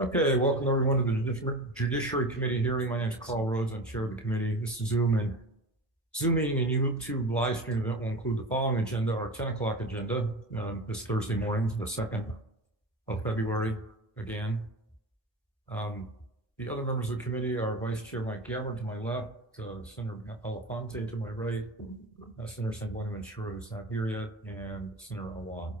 Okay, welcome everyone to the Judiciary Committee hearing. My name is Carl Rhodes. I'm chair of the committee. This Zoom meeting and YouTube live stream event will include the following agenda: our 10 o'clock agenda this Thursday morning, the 2nd of February again. The other members of the committee are Vice Chair Mike Gabbard to my left, Senator Elefante to my right, Senator San Buenaventura, who's not here yet, and Senator Awad.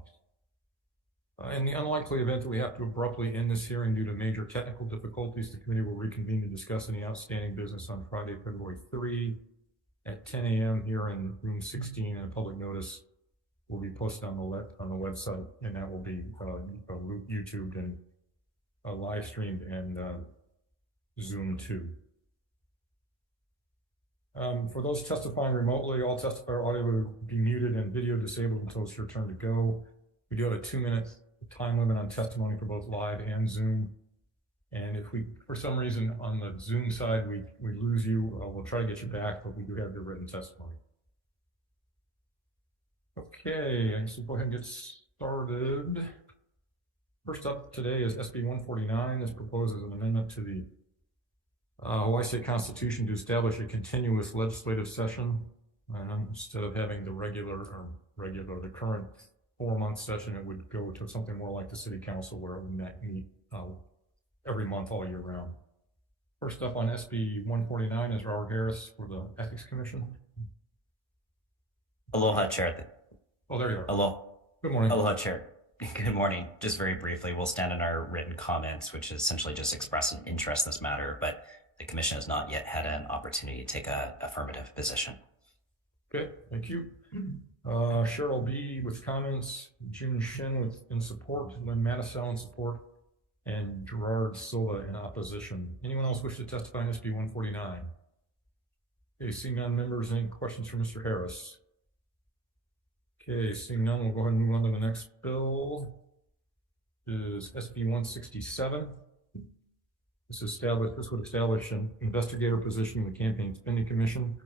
In the unlikely event that we have to abruptly end this hearing due to major technical difficulties, the committee will reconvene to discuss any outstanding business on Friday, February 3 at 10 a.m. here in room 16, and a public notice will be posted on the website, and that will be YouTubed and live streamed and Zoom too. For those testifying remotely, all testifier audio will be muted and video disabled until it's your turn to go. We do have a 2-minute time limit on testimony for both live and Zoom. And if we, for some reason on the Zoom side, we lose you, we'll try to get you back, but we do have your written testimony. Okay, I guess we'll go ahead and get started. First up today is SB 149. This proposes an amendment to the Hawaii State Constitution to establish a continuous legislative session. And instead of having the the current 4-month session, it would go to something more like the City Council, where it would meet every month all year round. First up on SB 149 is Robert Harris for the Ethics Commission. Aloha, Chair. Oh, there you are. Aloha. Good morning. Aloha, Chair. Good morning. Just very briefly, we'll stand in our written comments, which is essentially just express an interest in this matter, but the Commission has not yet had an opportunity to take an affirmative position. Okay, thank you. Cheryl B. with comments, June Shin in support, Lynn Mattisell in support, and Gerard Silva in opposition. Anyone else wish to testify on SB 149? Okay, seeing none, members, any questions for Mr. Harris? Okay, seeing none, we'll go ahead and move on to the next bill. Is SB 167. This would establish an investigator position in the Campaign Spending Commission.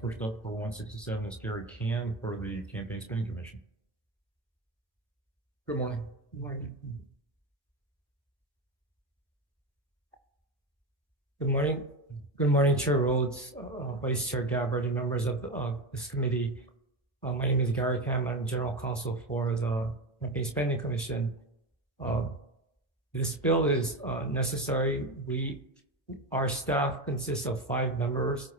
First up for 167 is Gary Cam for the Campaign Spending Commission. Good morning. Good morning. Good morning. Good morning, Chair Rhodes, Vice Chair Gabbard, and members of this committee. My name is Gary Cam. I'm General Counsel for the Campaign Spending Commission. This bill is necessary. Our staff consists of 5 members.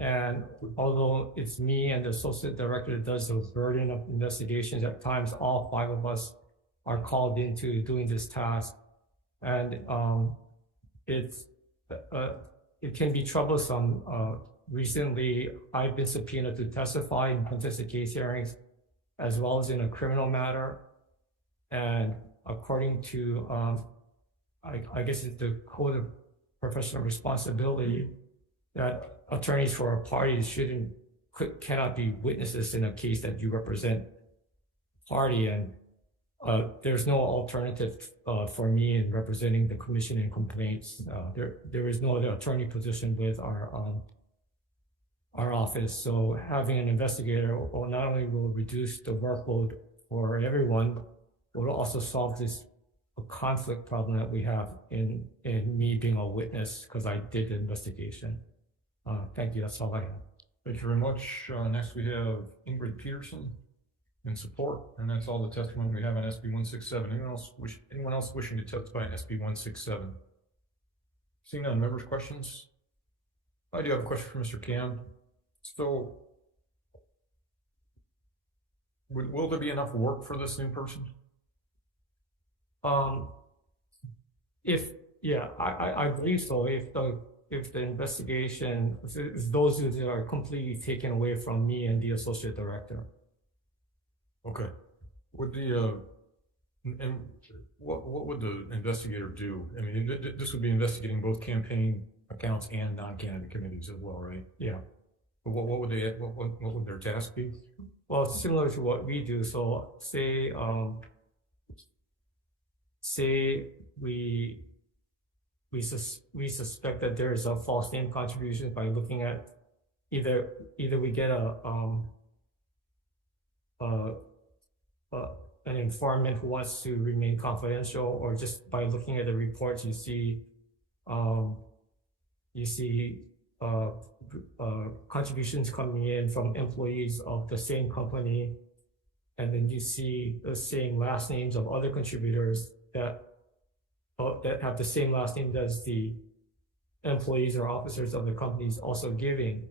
And although it's me and the associate director that does the burden of investigations, at times all 5 of us are called into doing this task. And it can be troublesome. Recently, I've been subpoenaed to testify in contested case hearings, as well as in a criminal matter. And according to, I guess it's the Code of Professional Responsibility, that attorneys for a party cannot be witnesses in a case that you represent party, and there's no alternative for me in representing the commission in complaints. There is no other attorney position with our office, so having an investigator not only will reduce the workload for everyone, but will also solve this conflict problem that we have in me being a witness because I did the investigation. Thank you. That's all I have. Thank you very much. Next, we have Ingrid Peterson in support, and that's all the testimony we have on SB 167. Anyone else wishing to testify on SB 167? Seeing none, members' questions? I do have a question for Mr. Cam. So, will there be enough work for this new person? I believe so. If the investigation, if those who are completely taken away from me and the associate director. Okay. Would the and what would the investigator do? I mean, this would be investigating both campaign accounts and non-candidate committees as well, right? Yeah. But what would their task be? Well, it's similar to what we do. So say we suspect that there is a false name contribution by looking at either we get a an informant who wants to remain confidential, or just by looking at the reports, you see contributions coming in from employees of the same company, and then you see the same last names of other contributors that have the same last name as the employees or officers of the companies also giving,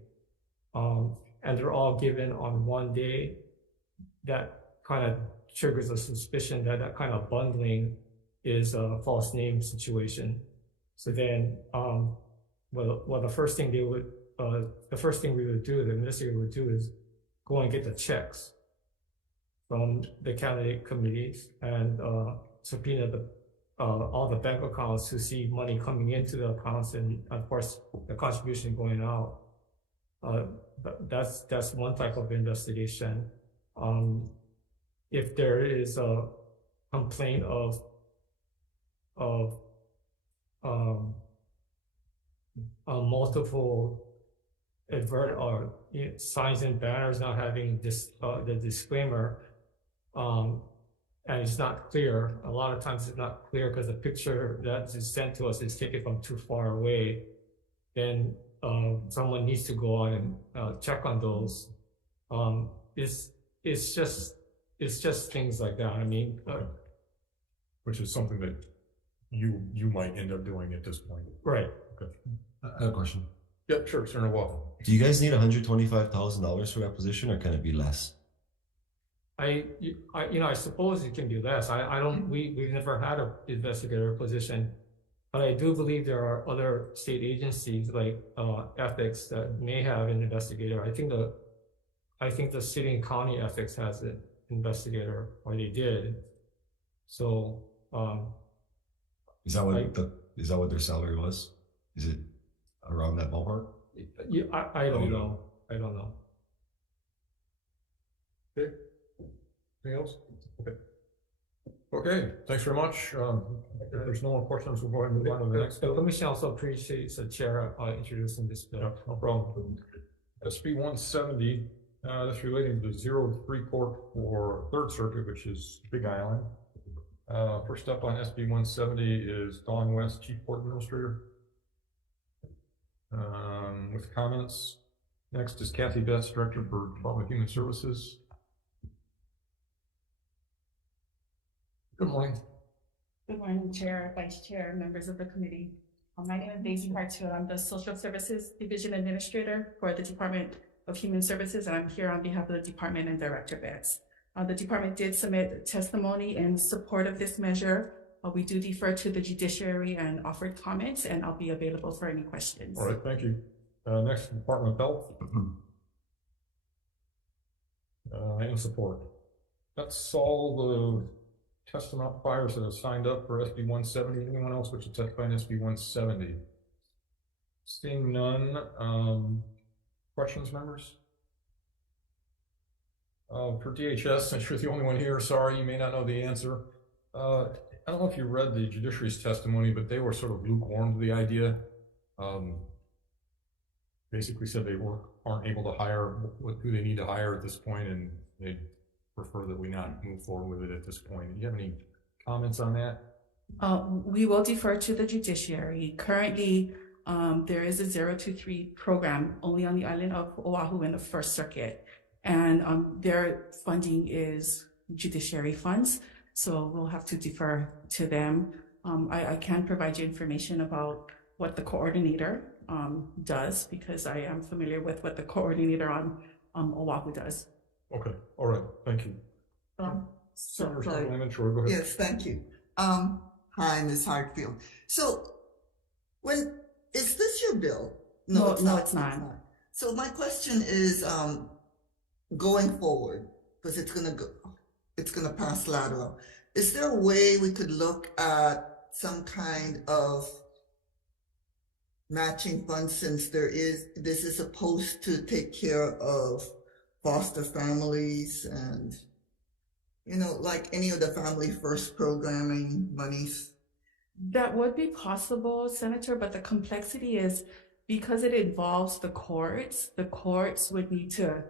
and they're all given on one day. That kind of triggers a suspicion that that kind of bundling is a false name situation. So then, the first thing we would do, the investigator would do, is go and get the checks from the candidate committees and subpoena all the bank accounts to see money coming into the accounts, and of course the contribution going out. That's one type of investigation. If there is a complaint of multiple advert or signs and banners not having this the disclaimer, and it's not clear. A lot of times it's not clear because the picture that is sent to us is taken from too far away. Then someone needs to go on and check on those. It's just things like that. I mean, which is something that you might end up doing at this point. Right. Okay. I have a question. Yep, sure, Senator Walker. Do you guys need $125,000 for that position, or can it be less? I suppose it can be less. We've never had an investigator position, but I do believe there are other state agencies like ethics that may have an investigator. I think the city and county ethics has an investigator, or they did. So, is that what their salary was? Is it around that ballpark? I don't know. I don't know. Okay. Anything else? Okay, thanks very much. If there's no more questions, we'll go ahead and move on to the next. The commission also appreciates the chair introducing this bill. Yeah, no problem. SB 170, that's relating to the 03 court for Third Circuit, which is Big Island. First up on SB 170 is Dawn West, Chief Court Administrator, with comments. Next is Kathy Betts, Director for Department of Human Services. Good morning. Good morning, Chair, Vice Chair, members of the committee. My name is Daisy Hartfield. I'm the Social Services Division Administrator for the Department of Human Services, and I'm here on behalf of the department and Director Betts. The department did submit testimony in support of this measure. We do defer to the judiciary and offered comments, and I'll be available for any questions. All right, thank you. Next, Department of Health. In support. That's all the testifiers that have signed up for SB 170. Anyone else wish to testify on SB 170? Seeing none. Questions, members? For DHS, since you're the only one here, sorry, you may not know the answer. I don't know if you read the judiciary's testimony, but they were sort of lukewarm to the idea. Basically said they aren't able to hire who they need to hire at this point, and they prefer that we not move forward with it at this point. Do you have any comments on that? We will defer to the judiciary. Currently, there is a 023 program only on the island of Oahu in the First Circuit, and their funding is judiciary funds, so we'll have to defer to them. I can provide you information about what the coordinator does, because I am familiar with what the coordinator on Oahu does. Okay, all right, thank you. Sorry. Go ahead. Yes, thank you. Hi, Ms. Hartfield. So, is this your bill? No, it's not. So my question is, going forward, because it's gonna pass lateral. Is there a way we could look at some kind of matching funds, since this is supposed to take care of foster families and, like any of the Family First programming monies? That would be possible, Senator, but the complexity is because it involves the courts would need to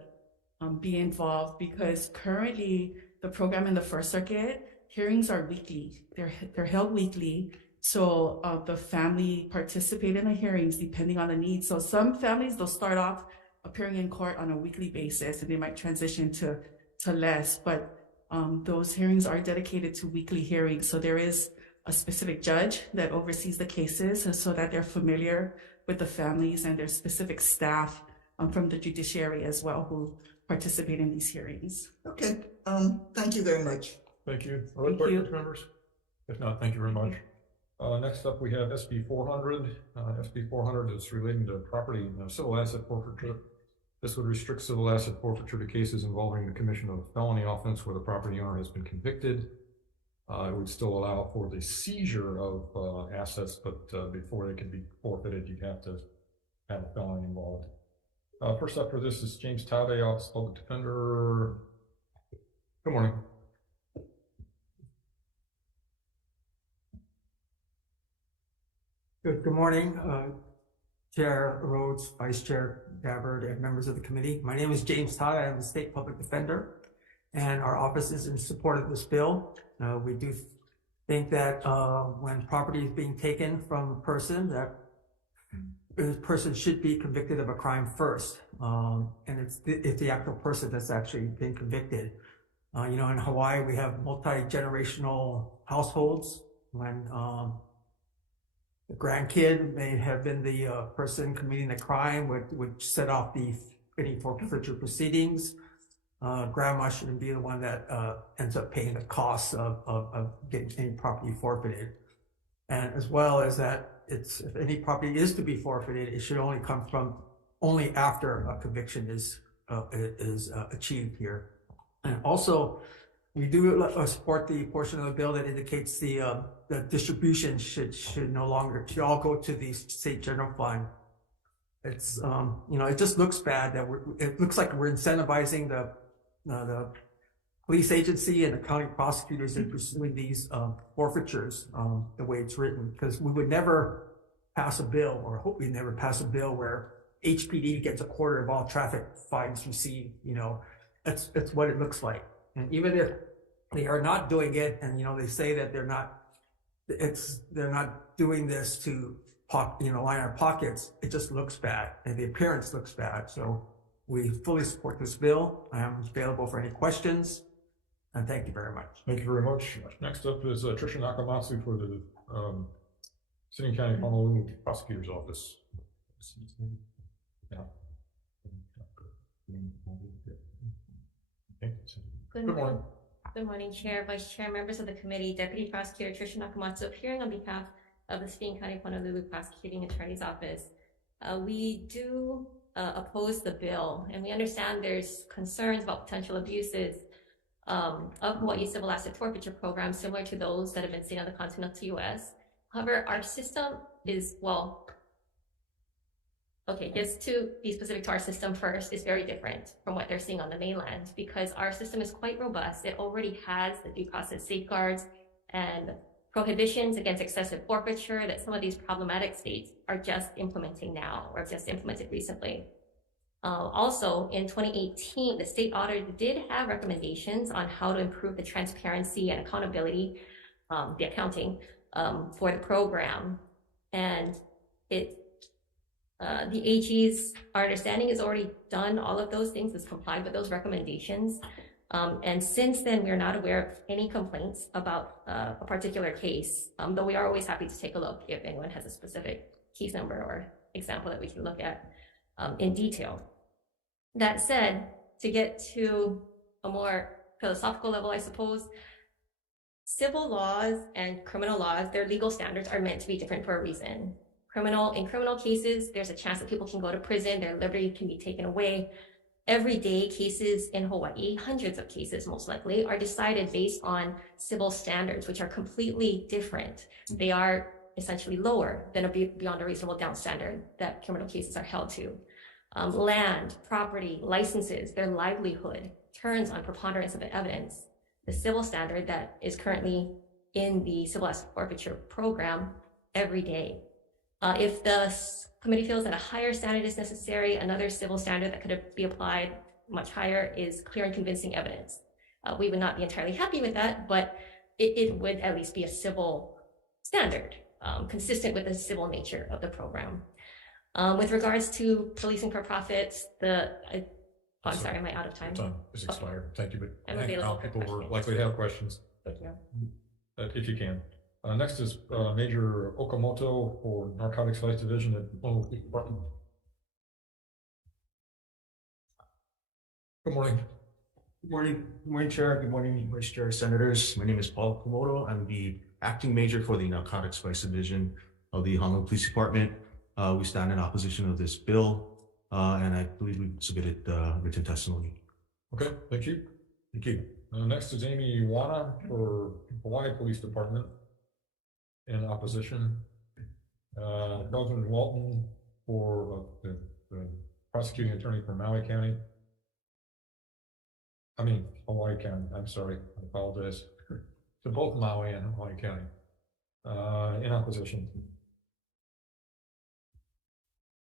be involved, because currently the program in the First Circuit, hearings are weekly. They're held weekly. So the family participate in the hearings depending on the needs. So some families, they'll start off appearing in court on a weekly basis, and they might transition to less, but those hearings are dedicated to weekly hearings. So there is a specific judge that oversees the cases, and so that they're familiar with the families, and there's specific staff from the judiciary as well who participate in these hearings. Okay, thank you very much. Thank you. Other Thank questions, you. members? If not, thank you very much. Next up, we have SB 400. SB 400 is relating to property civil asset forfeiture. This would restrict civil asset forfeiture to cases involving the commission of a felony offense where the property owner has been convicted. It would still allow for the seizure of assets, but before they can be forfeited, you have to have a felony involved. First up for this is James Tade, Office of Public Defender. Good morning. Good morning, Chair Rhodes, Vice Chair Gabbard, and members of the committee. My name is James Todd. I am the State Public Defender, and our office is in support of this bill. We do think that when property is being taken from a person, that the person should be convicted of a crime first, and it's the actual person that's actually been convicted. You know, in Hawaii, we have multi-generational households. When the grandkid may have been the person committing the crime, would set off any forfeiture proceedings. Grandma shouldn't be the one that ends up paying the costs of getting any property forfeited. And as well as that, if any property is to be forfeited, it should only come from only after a conviction is achieved here. And also, we do support the portion of the bill that indicates the distribution should all go to the state general fund. It's you know, it just looks bad that it looks like we're incentivizing the police agency and the county prosecutors in pursuing these forfeitures the way it's written, because we would never pass a bill, or hope we never pass a bill where HPD gets a quarter of all traffic fines received. You know, it's what it looks like. And even if they are not doing it, and you know, they say that they're not doing this to line our pockets, it just looks bad, and the appearance looks bad. So we fully support this bill. I am available for any questions, and thank you very much. Thank you very much. Next up is Tricia Nakamatsu for the City and County Honolulu Prosecutor's Office. Yeah. Good morning. Good morning, Chair, Vice Chair, members of the committee, Deputy Prosecutor Tricia Nakamatsu, appearing on behalf of the City and County of Honolulu Prosecuting Attorney's Office. We do oppose the bill, and we understand there's concerns about potential abuses of Hawaii civil asset forfeiture programs similar to those that have been seen on the continental U.S. However, our system is, just to be specific to our system first, is very different from what they're seeing on the mainland, because our system is quite robust. It already has the due process safeguards and prohibitions against excessive forfeiture that some of these problematic states are just implementing now, or just implemented recently. Also, in 2018, the state auditor did have recommendations on how to improve the transparency and accountability, the accounting for the program. And the AG's, our understanding, has already done all of those things, has complied with those recommendations. And since then, we are not aware of any complaints about a particular case, though we are always happy to take a look if anyone has a specific case number or example that we can look at in detail. That said, to get to a more philosophical level, I suppose, civil laws and criminal laws, their legal standards are meant to be different for a reason. In criminal cases, there's a chance that people can go to prison, their liberty can be taken away. Everyday cases in Hawaii, hundreds of cases most likely, are decided based on civil standards, which are completely different. They are essentially lower than a beyond a reasonable doubt standard that criminal cases are held to. Land, property, licenses, their livelihood turns on preponderance of the evidence. The civil standard that is currently in the civil asset forfeiture program every day. If the committee feels that a higher standard is necessary, another civil standard that could be applied much higher is clear and convincing evidence. We would not be entirely happy with that, but it would at least be a civil standard, consistent with the civil nature of the program. With regards to policing for profits, I'm sorry, am I out of time? Time is expired. Thank you, but I'm I think available for people were questions. likely to have questions, Thank you. if you can. Next is Major Okamoto for Narcotics Vice Division at Oklahoma Police Department. Good morning. Good morning. Good morning, Chair. Good morning, Vice Chair, Senators. My name is Paul Komodo. I'm the acting major for the Narcotics Vice Division of the Honolulu Police Department. We stand in opposition of this bill, and I believe we submitted written testimony. Okay, thank you. Thank you. Next is Amy Wana for Hawaii Police Department in opposition. Kelvin Walton for the prosecuting attorney for Maui County. Hawaii County, I'm sorry, I apologize. To both Maui and Hawaii County, in opposition.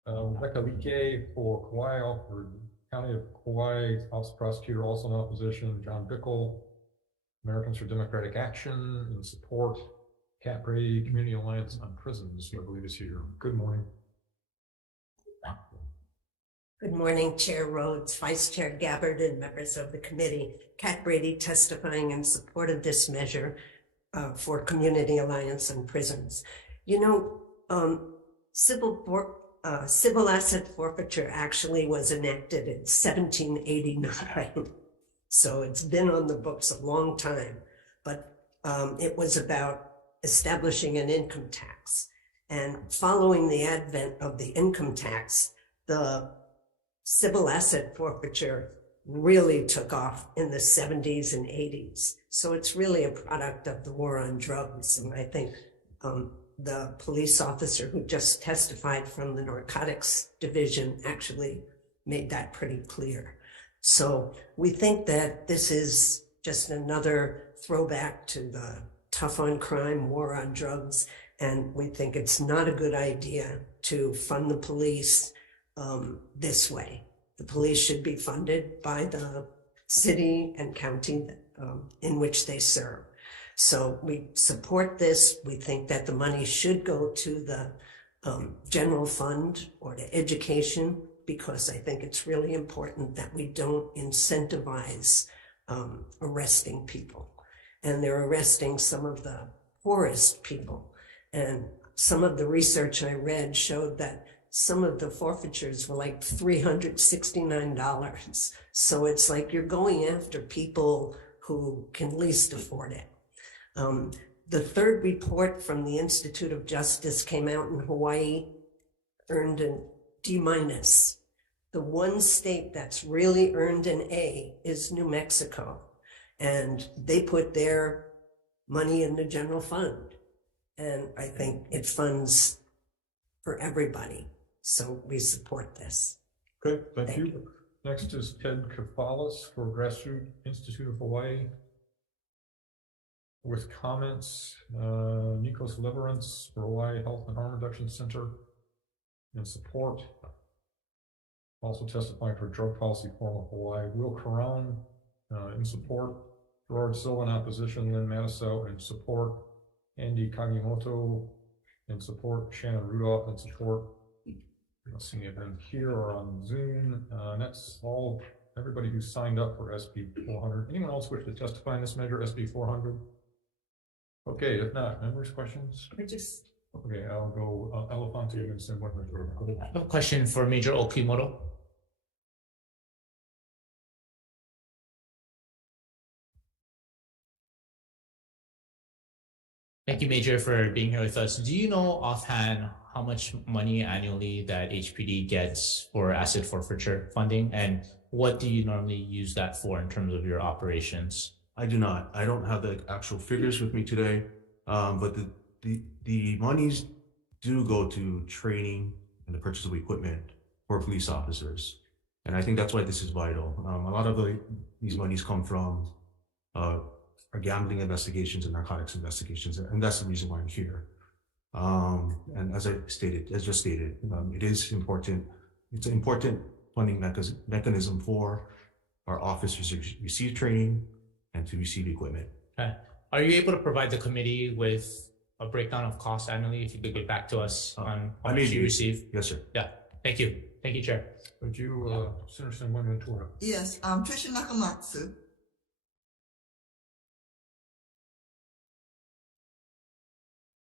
Rebecca Like for Kauai, for County of Kauai, Office Prosecutor, also in opposition. John Bickle, Americans for Democratic Action, in support. Cat Brady, Community Alliance on Prisons, I believe is here. Good morning. Good morning, Chair Rhodes, Vice Chair Gabbard, and members of the committee. Cat Brady testifying in support of this measure for Community Alliance on Prisons. You know, civil asset forfeiture actually was enacted in 1789. So it's been on the books a long time, but it was about establishing an income tax. And following the advent of the income tax, the civil asset forfeiture really took off in the 70s and 80s. So it's really a product of the war on drugs. And I think the police officer who just testified from the narcotics division actually made that pretty clear. So we think that this is just another throwback to the tough on crime, war on drugs. And we think it's not a good idea to fund the police this way. The police should be funded by the city and county in which they serve. So we support this. We think that the money should go to the general fund or to education, because I think it's really important that we don't incentivize arresting people. And they're arresting some of the poorest people. And some of the research I read showed that some of the forfeitures were like $369. So it's like you're going after people who can least afford it. The third report from the Institute of Justice came out in Hawaii, earned a D-. The one state that's really earned an A is New Mexico. And they put their money in the general fund. And I think it funds for everybody. So we support this. Okay, thank you. Next is Ted Kafalis for Grassroots Institute of Hawaii. With comments, Nikos Leverance for Hawaii Health and Harm Reduction Center in support. Also testifying for Drug Policy Forum of Hawaii. Will Caron in support. Gerard Silva in opposition. Lynn Matisow in support. Andy Kagimoto in support. Shannon Rudolph in support. I don't see any of them here or on Zoom. That's all, everybody who signed up for SB 400. Anyone else wish to testify in this measure, SB 400? Okay, if not, members, questions? Okay, I'll go Elefante and then send one more. I have a question for Major Okimoto. Thank you, Major, for being here with us. Do you know offhand how much money annually that HPD gets for asset forfeiture funding, and what do you normally use that for in terms of your operations? I do not. I don't have the actual figures with me today, but the monies do go to training and the purchase of equipment for police officers. And I think that's why this is vital. A lot of these monies come from our gambling investigations and narcotics investigations, and that's the reason why I'm here. And as just stated, it is important. It's an important funding mechanism for our officers to receive training, and to receive equipment. Okay. Are you able to provide the committee with a breakdown of costs annually? If you could get back to us on how much you receive. Yes, sir. Yeah. Thank you. Thank you, Chair. Would you, Senator Winventura? Yes, Tricia Nakamatsu.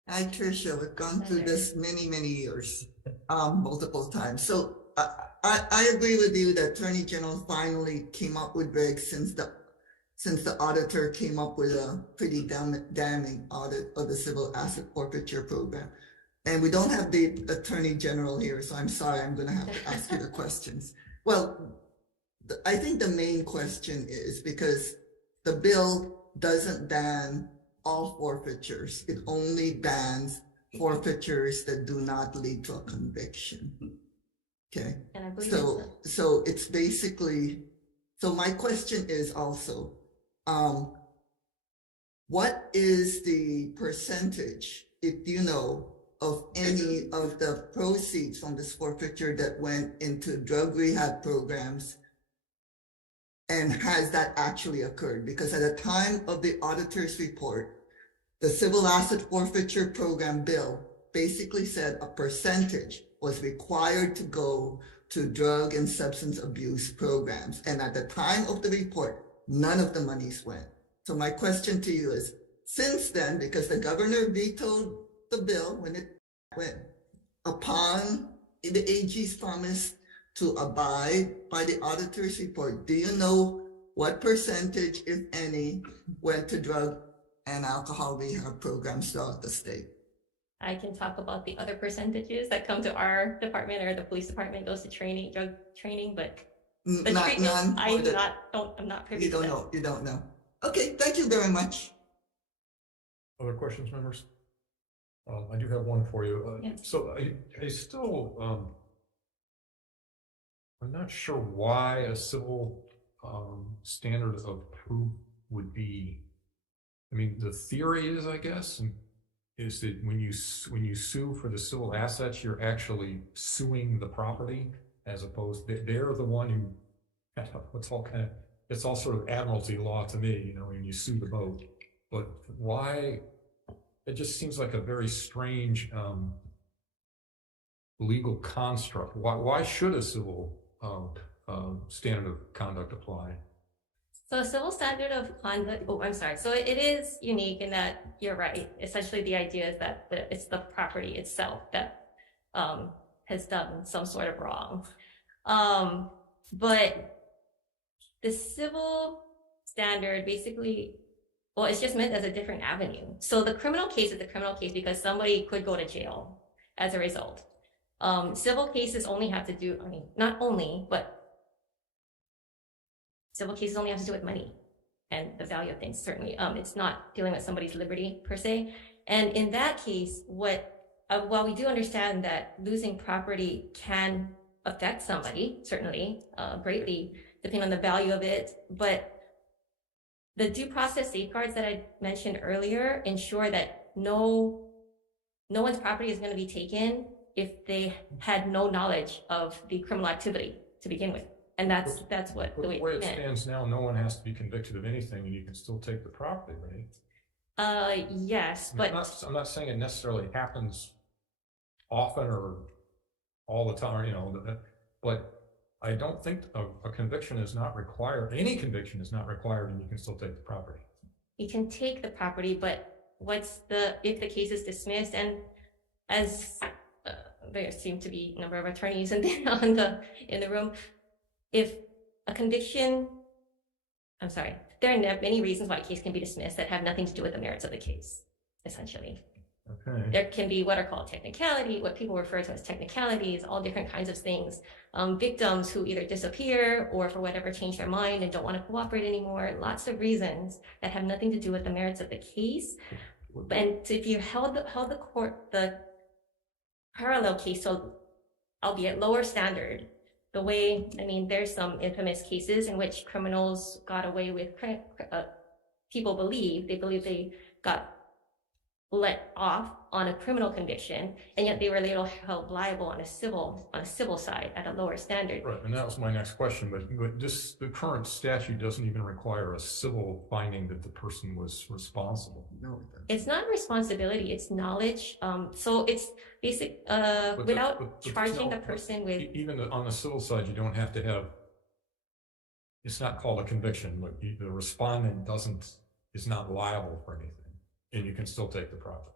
Hi, Tricia. We've gone through this many years, multiple times. So I agree with you that Attorney General finally came up with regs since the auditor came up with a pretty damning audit of the civil asset forfeiture program. And we don't have the Attorney General here, so I'm sorry, I'm going to have to ask you the questions. Well, I think the main question is because the bill doesn't ban all forfeitures. It only bans forfeitures that do not lead to a conviction. Okay. And I believe so it's basically, so my question is also, what is the percentage, if you know, of any of the proceeds from this forfeiture that went into drug rehab programs? And has that actually occurred? Because at the time of the auditor's report, the civil asset forfeiture program bill basically said a percentage was required to go to drug and substance abuse programs. And at the time of the report, none of the monies went. So my question to you is, since then, because the governor vetoed the bill when it went, upon the AG's promise to abide by the auditor's report, do you know what percentage, if any, went to drug and alcohol rehab programs throughout the state? I can talk about the other percentages that come to our department, or the police department goes to training, drug training, but the treatment, I'm not privy to that. You don't know. Okay, thank you very much. Other questions, members? I do have one for you. Yeah. So I still, I'm not sure why a civil standard of proof would be. I mean, the theory is, I guess, is that when you sue for the civil assets, you're actually suing the property, as opposed they're the one who, it's all sort of admiralty law to me, you know, when you sue the boat. But why? It just seems like a very strange legal construct. Why should a civil standard of conduct apply? So civil standard of conduct, so it is unique in that you're right. Essentially the idea is that it's the property itself that has done some sort of wrong. But the civil standard basically, well, it's just meant as a different avenue. So the criminal case is the criminal case because somebody could go to jail as a result. Civil cases only have to do, I mean, not only, but civil cases only have to do with money and the value of things, certainly. It's not dealing with somebody's liberty per se. And in that case, while we do understand that losing property can affect somebody, certainly, greatly, depending on the value of it, but the due process safeguards that I mentioned earlier ensure that no one's property is going to be taken if they had no knowledge of the criminal activity to begin with. And that's what the way it stands now, no one has to be convicted of anything and you can still take the property, right? Yes, but I'm not saying it necessarily happens often or all the time, you know, but I don't think a conviction is not required. Any conviction is not required and you can still take the property. You can take the property, but if the case is dismissed, and as there seem to be a number of attorneys in the room, if a conviction, there are many reasons why a case can be dismissed that have nothing to do with the merits of the case, essentially. Okay. There can be what are called what people refer to as technicalities, all different kinds of things. Victims who either disappear or for whatever change their mind and don't want to cooperate anymore. Lots of reasons that have nothing to do with the merits of the case. And if you held the parallel case, so albeit lower standard, there's some infamous cases in which criminals got away with, people believe they got let off on a criminal conviction, and yet they were later held liable on a civil side at a lower standard. Right, and that was my next question, but the current statute doesn't even require a civil finding that the person was responsible. No, It's not responsibility, it's knowledge. So it's basic, But without but charging no, the person with, even on the civil side, you don't have to have, it's not called a conviction, but the respondent is not liable for anything, and you can still take the property.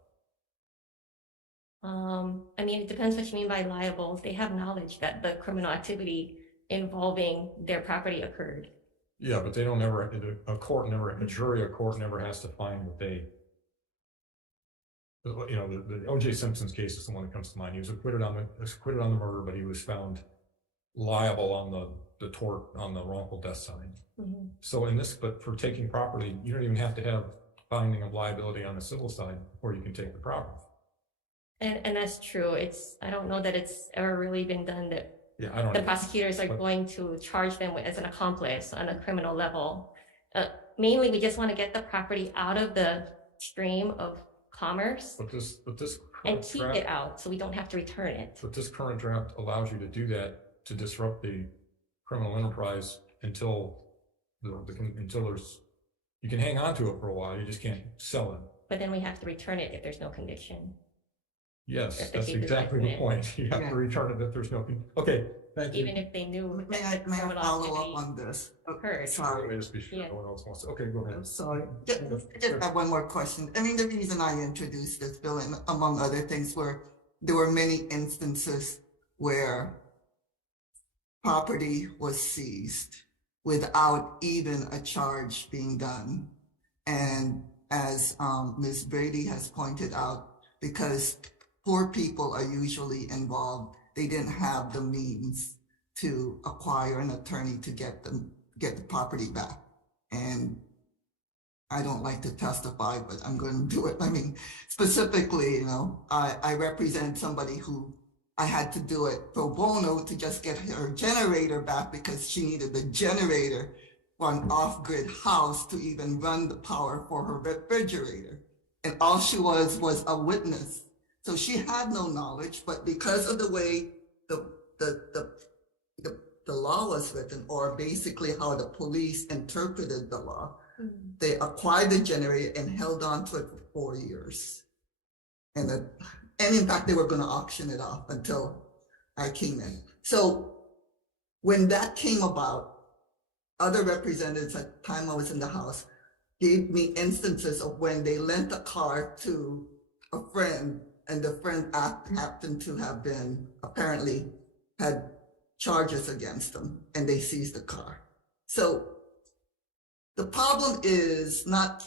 I mean, it depends what you mean by liable. They have knowledge that the criminal activity involving their property occurred. Yeah, but they don't a jury or court never has to find that they, you know, the O.J. Simpson's case is the one that comes to mind. He was acquitted on the murder, but he was found liable on the tort, on the wrongful death side. Mm-hmm. So but for taking property, you don't even have to have finding of liability on the civil side before you can take the property. And that's true. I don't know that it's ever really been done that the prosecutors are going to charge them as an accomplice on a criminal level. Mainly, we just want to get the property out of the stream of commerce and keep it out so we don't have to return it. But this current draft allows you to do that, to disrupt the criminal enterprise until you can hang on to it for a while, you just can't sell it. But then we have to return it if there's no conviction. Yes, that's exactly the point. You have to return it if there's no, okay, thank you. Even if they knew. May I follow up on this? Occurred. Sorry. Let me just be sure no one else wants to. Okay, go ahead. I'm sorry. Just have one more question. I mean, the reason I introduced this bill, and among other things, there were many instances where property was seized without even a charge being done. And as Ms. Brady has pointed out, because poor people are usually involved, they didn't have the means to acquire an attorney to get the property back. And I don't like to testify, but I'm going to do it. I mean, specifically, you know, I represent somebody who I had to do it pro bono to just get her generator back because she needed the generator for an off-grid house to even run the power for her refrigerator. And all she was a witness. So she had no knowledge, but because of the way the law was written, or basically how the police interpreted the law, they acquired the generator and held on to it for 4 years. And in fact, they were going to auction it off until I came in. So when that came about, other representatives at the time I was in the House gave me instances of when they lent a car to a friend, and the friend happened to have been, apparently had charges against them, and they seized the car. So the problem is that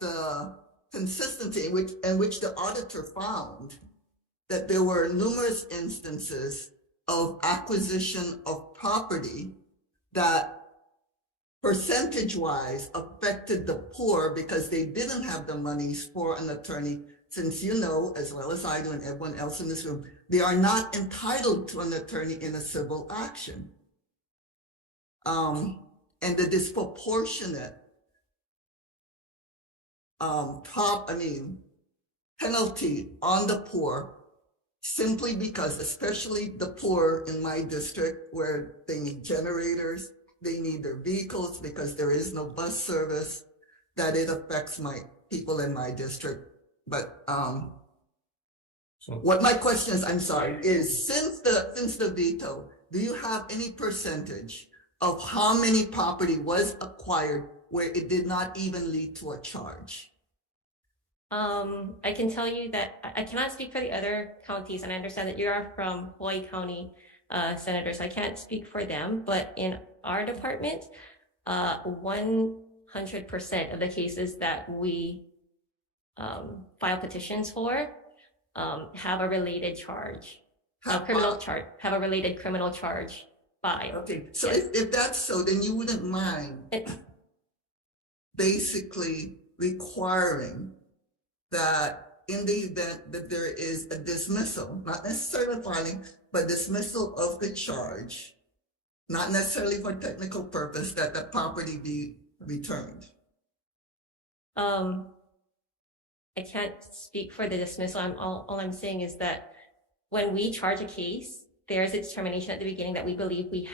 the consistency in which the auditor found that there were numerous instances of acquisition of property that percentage-wise affected the poor because they didn't have the monies for an attorney. Since you know, as well as I do and everyone else in this room, they are not entitled to an attorney in a civil action. And the disproportionate penalty on the poor, simply because, especially the poor in my district, where they need generators, they need their vehicles because there is no bus service, that it affects my people in my district. But what my question is, I'm sorry, is since the veto, do you have any percentage of how many property was acquired where it did not even lead to a charge? I can tell you that I cannot speak for the other counties, and I understand that you are from Hawai'i County, Senator, so I can't speak for them. But in our department, 100% of the cases that we file petitions for have a related charge, have a related criminal charge filed. Okay, so if that's so, then you wouldn't mind basically requiring that in the event that there is a dismissal, not necessarily filing, but dismissal of the charge, not necessarily for technical purpose, that the property be returned. I can't speak for the dismissal. All I'm saying is that when we charge a case, there's a determination at the beginning that we believe we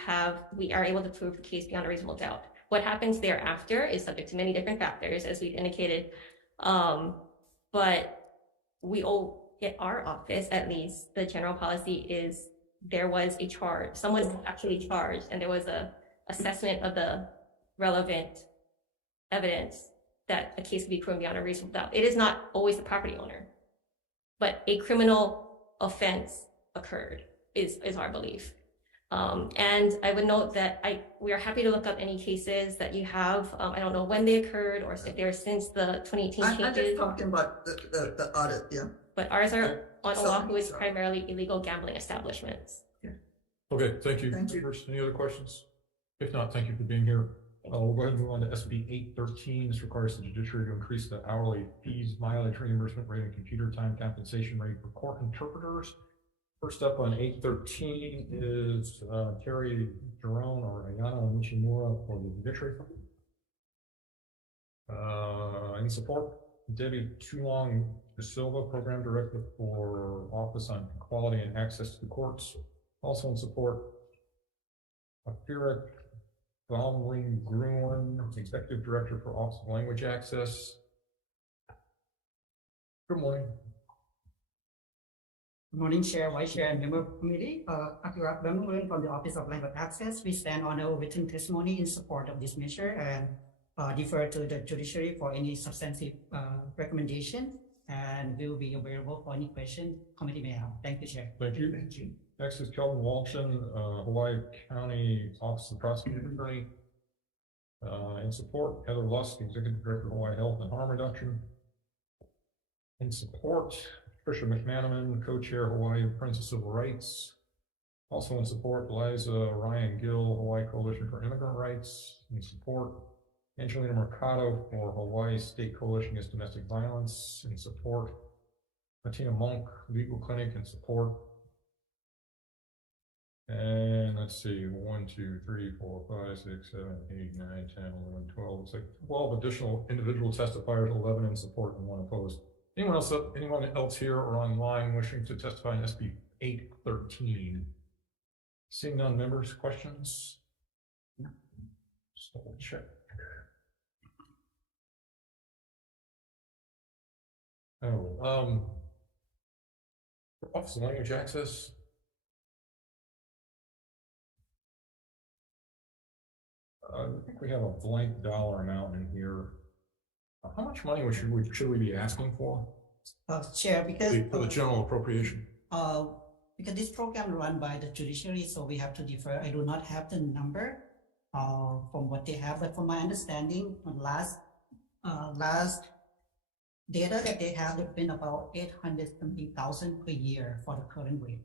are able to prove the case beyond a reasonable doubt. What happens thereafter is subject to many different factors, as we've indicated. But we owe at our office, at least, the general policy is there was a charge. Someone was actually charged, and there was a assessment of the relevant evidence that a case would be proven beyond a reasonable doubt. It is not always the property owner, but a criminal offense occurred is our belief. And I would note that we are happy to look up any cases that you have. I don't know when they occurred or if they're since the 2018 changes. I'm just talking about the audit, yeah. But ours are on Oahu is primarily illegal gambling establishments. Okay, thank you. Thank you. Any other questions? If not, thank you for being here. We'll go ahead and move on to SB 813. This requires the judiciary to increase the hourly fees, mileage reimbursement rate, and computer time compensation rate for court interpreters. First up on 813 is Terry Jerome or Ayana Nishimura for the judiciary. In support, Debbie Tulong De Silva, Program Director for Office on Quality and Access to the Courts. Also in support, Afira Valmling Gruen, Executive Director for Office of Language Access. Good morning. Good morning, Chair, Vice Chair, and member of the committee. Akira Bangulun from the Office of Language Access. We stand on our written testimony in support of this measure and defer to the judiciary for any substantive recommendation. And we will be available for any question committee may have. Thank you, Chair. Thank you. Thank you. Next is Kelvin Walton, Hawaii County Office of Prosecutor Attorney. In support, Heather Lusk, Executive Director of Hawaii Health and Harm Reduction. In support, Tricia McManaman, Co-Chair Hawaii Friends of Civil Rights. Also in support, Liza Ryan Gill, Hawaii Coalition for Immigrant Rights. In support, Angelina Mercado for Hawaii State Coalition Against Domestic Violence. In support, Martina Monk, Legal Clinic. In support. And let's see, 1, 2, 3, 4, 5, 6, 7, 8, 9, 10, 11, 12. It's like 12 additional individual testifiers, 11 in support and 1 opposed. Anyone else here or online wishing to testify in SB 813? Seeing none, members, questions? No. Just double check. Office of Language Access. I think we have a blank dollar amount in here. How much money should we be asking for? Chair, because for the general appropriation. Because this program is run by the judiciary, so we have to defer. I do not have the number from what they have, but from my understanding, last data that they have, have been about 800,000 per year for the current rate.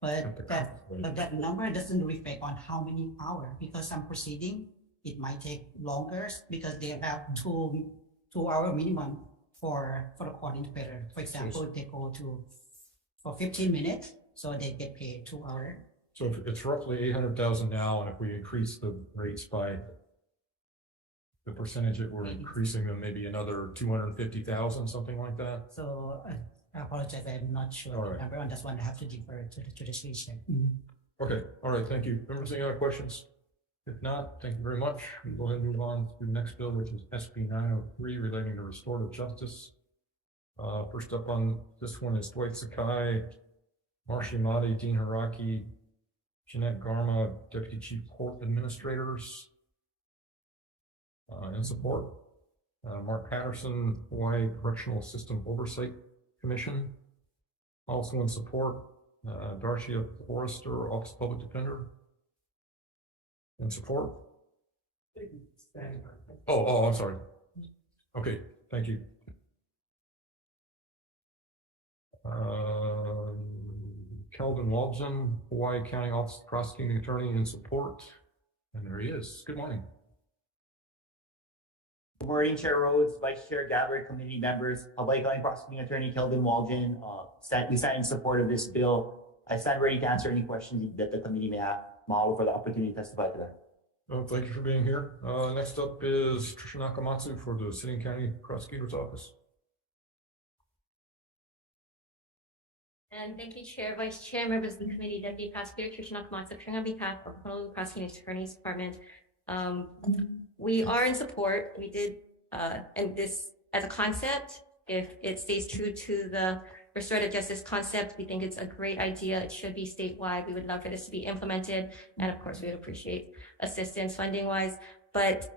But that number doesn't reflect on how many hours, because some proceeding, it might take longer because they have two-hour minimum for the court interpreter. For example, they go for 15 minutes, so they get paid 2 hours. So if it's roughly 800,000 now, and if we increase the rates by the percentage that we're increasing them, maybe another 250,000, something like that. So I apologize, I'm not sure the number on this one. I have to defer to the judiciary. Okay, all right, thank you. Members, any other questions? If not, thank you very much. We'll go ahead and move on to the next bill, which is SB 903 relating to restorative justice. First up on this one is Dwight Sakai, Marcia Madi, Dean Haraki, Jeanette Garma, Deputy Chief Court Administrators. In support, Mark Patterson, Hawaii Correctional System Oversight Commission. Also in support, Darcia Forrester, Office of Public Defender. In support? Oh, I'm sorry. Okay, thank you. Kelvin Walbson, Hawaii County Office of Prosecuting Attorney, in support. And there he is. Good morning. Good morning, Chair Rhodes, Vice Chair Gabbard, committee members, Hawaii County Prosecuting Attorney Kelvin Walbson. We stand in support of this bill. I stand ready to answer any questions that the committee may have. Mahalo for the opportunity to testify today. Thank you for being here. Next up is Tricia Nakamatsu for the Sitting County Prosecutor's Office. And thank you, Chair, Vice Chair, members of the committee, Deputy Prosecutor Tricia Nakamatsu, appearing on behalf of Honolulu Prosecuting Attorney's Department. We are in support. We did, and this as a concept, if it stays true to the restorative justice concept, we think it's a great idea. It should be statewide. We would love for this to be implemented. And of course, we would appreciate assistance funding wise, but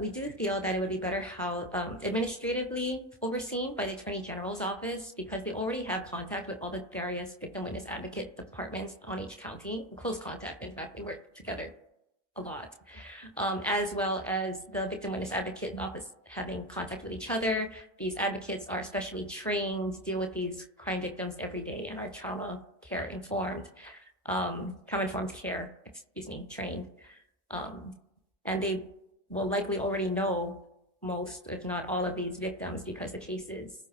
we do feel that it would be better how administratively overseen by the Attorney General's office, because they already have contact with all the various victim witness advocate departments on each county, close contact. In fact, they work together a lot, as well as the victim witness advocate office having contact with each other. These advocates are specially trained, deal with these crime victims every day, and are trauma informed care, trained. And they will likely already know most, if not all, of these victims because the cases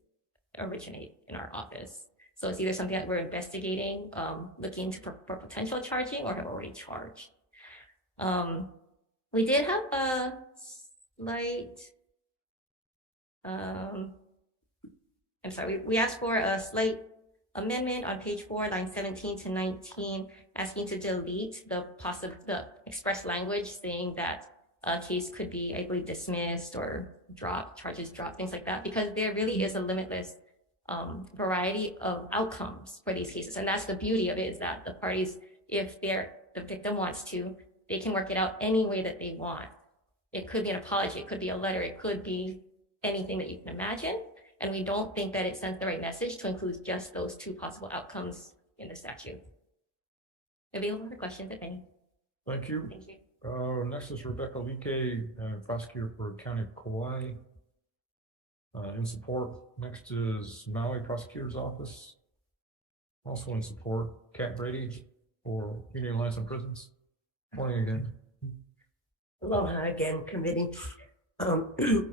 originate in our office. So it's either something that we're investigating, looking for potential charging, or have already charged. We did have a slight, we asked for a slight amendment on page 4, line 17 to 19, asking to delete the express language saying that a case could be, I believe, dismissed or charges dropped, things like that, because there really is a limitless variety of outcomes for these cases. And that's the beauty of it, is that the parties, if the victim wants to, they can work it out any way that they want. It could be an apology, it could be a letter, it could be anything that you can imagine. And we don't think that it sends the right message to include just those 2 possible outcomes in the statute. Available for questions, if any. Thank you. Thank you. Next is Rebecca Leakey, prosecutor for County of Kauai, in support. Next is Maui Prosecutor's Office, also in support. Kat Brady for Community Alliance on Prisons. Morning again. Aloha again, committee.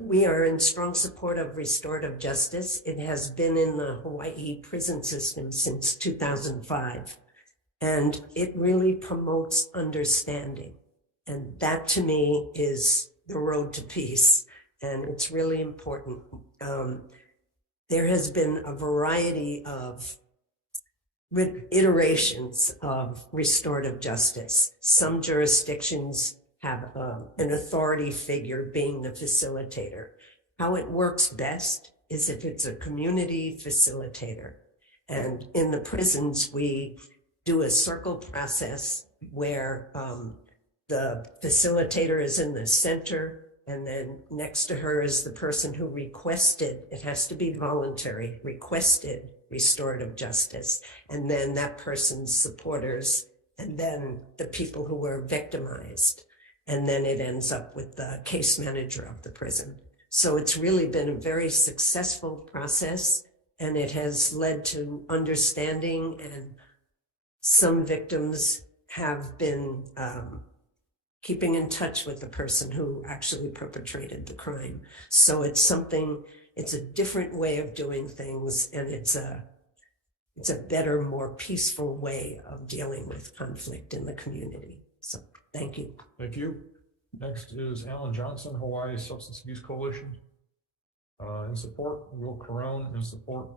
We are in strong support of restorative justice. It has been in the Hawai'i prison system since 2005, and it really promotes understanding. And that to me is the road to peace, and it's really important. There has been a variety of iterations of restorative justice. Some jurisdictions have an authority figure being the facilitator. How it works best is if it's a community facilitator. And in the prisons, we do a circle process where the facilitator is in the center, and then next to her is the person who requested, it has to be voluntary, requested restorative justice, and then that person's supporters, and then the people who were victimized. And then it ends up with the case manager of the prison. So it's really been a very successful process, and it has led to understanding, and some victims have been keeping in touch with the person who actually perpetrated the crime. So it's a different way of doing things, and it's a better, more peaceful way of dealing with conflict in the community. So thank you. Thank you. Next is Alan Johnson, Hawaii Substance Abuse Coalition. In support. Will Carone in support.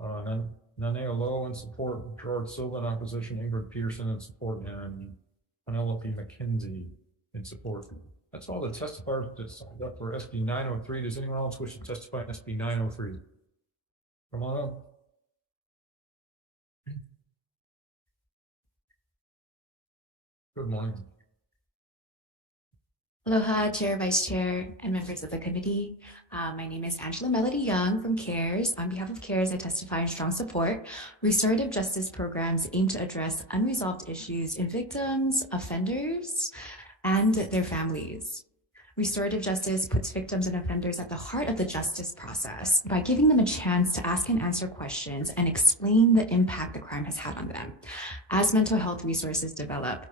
Nanea Lowe in support. Gerard Silva in opposition. Ingrid Peterson in support. And Penelope McKenzie in support. That's all the testifiers that signed up for SB 903. Does anyone else wish to testify in SB 903? Come on up. Good morning. Aloha, Chair, Vice Chair, and members of the committee. My name is Angela Melody Young from CARES. On behalf of CARES, I testify in strong support. Restorative justice programs aim to address unresolved issues in victims, offenders, and their families. Restorative justice puts victims and offenders at the heart of the justice process by giving them a chance to ask and answer questions and explain the impact the crime has had on them as mental health resources develop.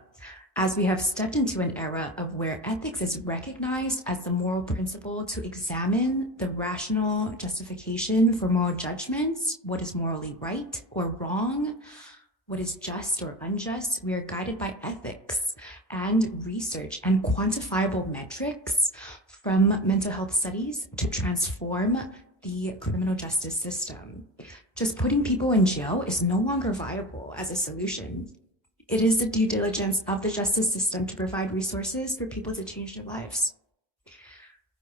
As we have stepped into an era of where ethics is recognized as the moral principle to examine the rational justification for moral judgments, what is morally right or wrong, what is just or unjust, we are guided by ethics and research and quantifiable metrics from mental health studies to transform the criminal justice system. Just putting people in jail is no longer viable as a solution. It is the due diligence of the justice system to provide resources for people to change their lives.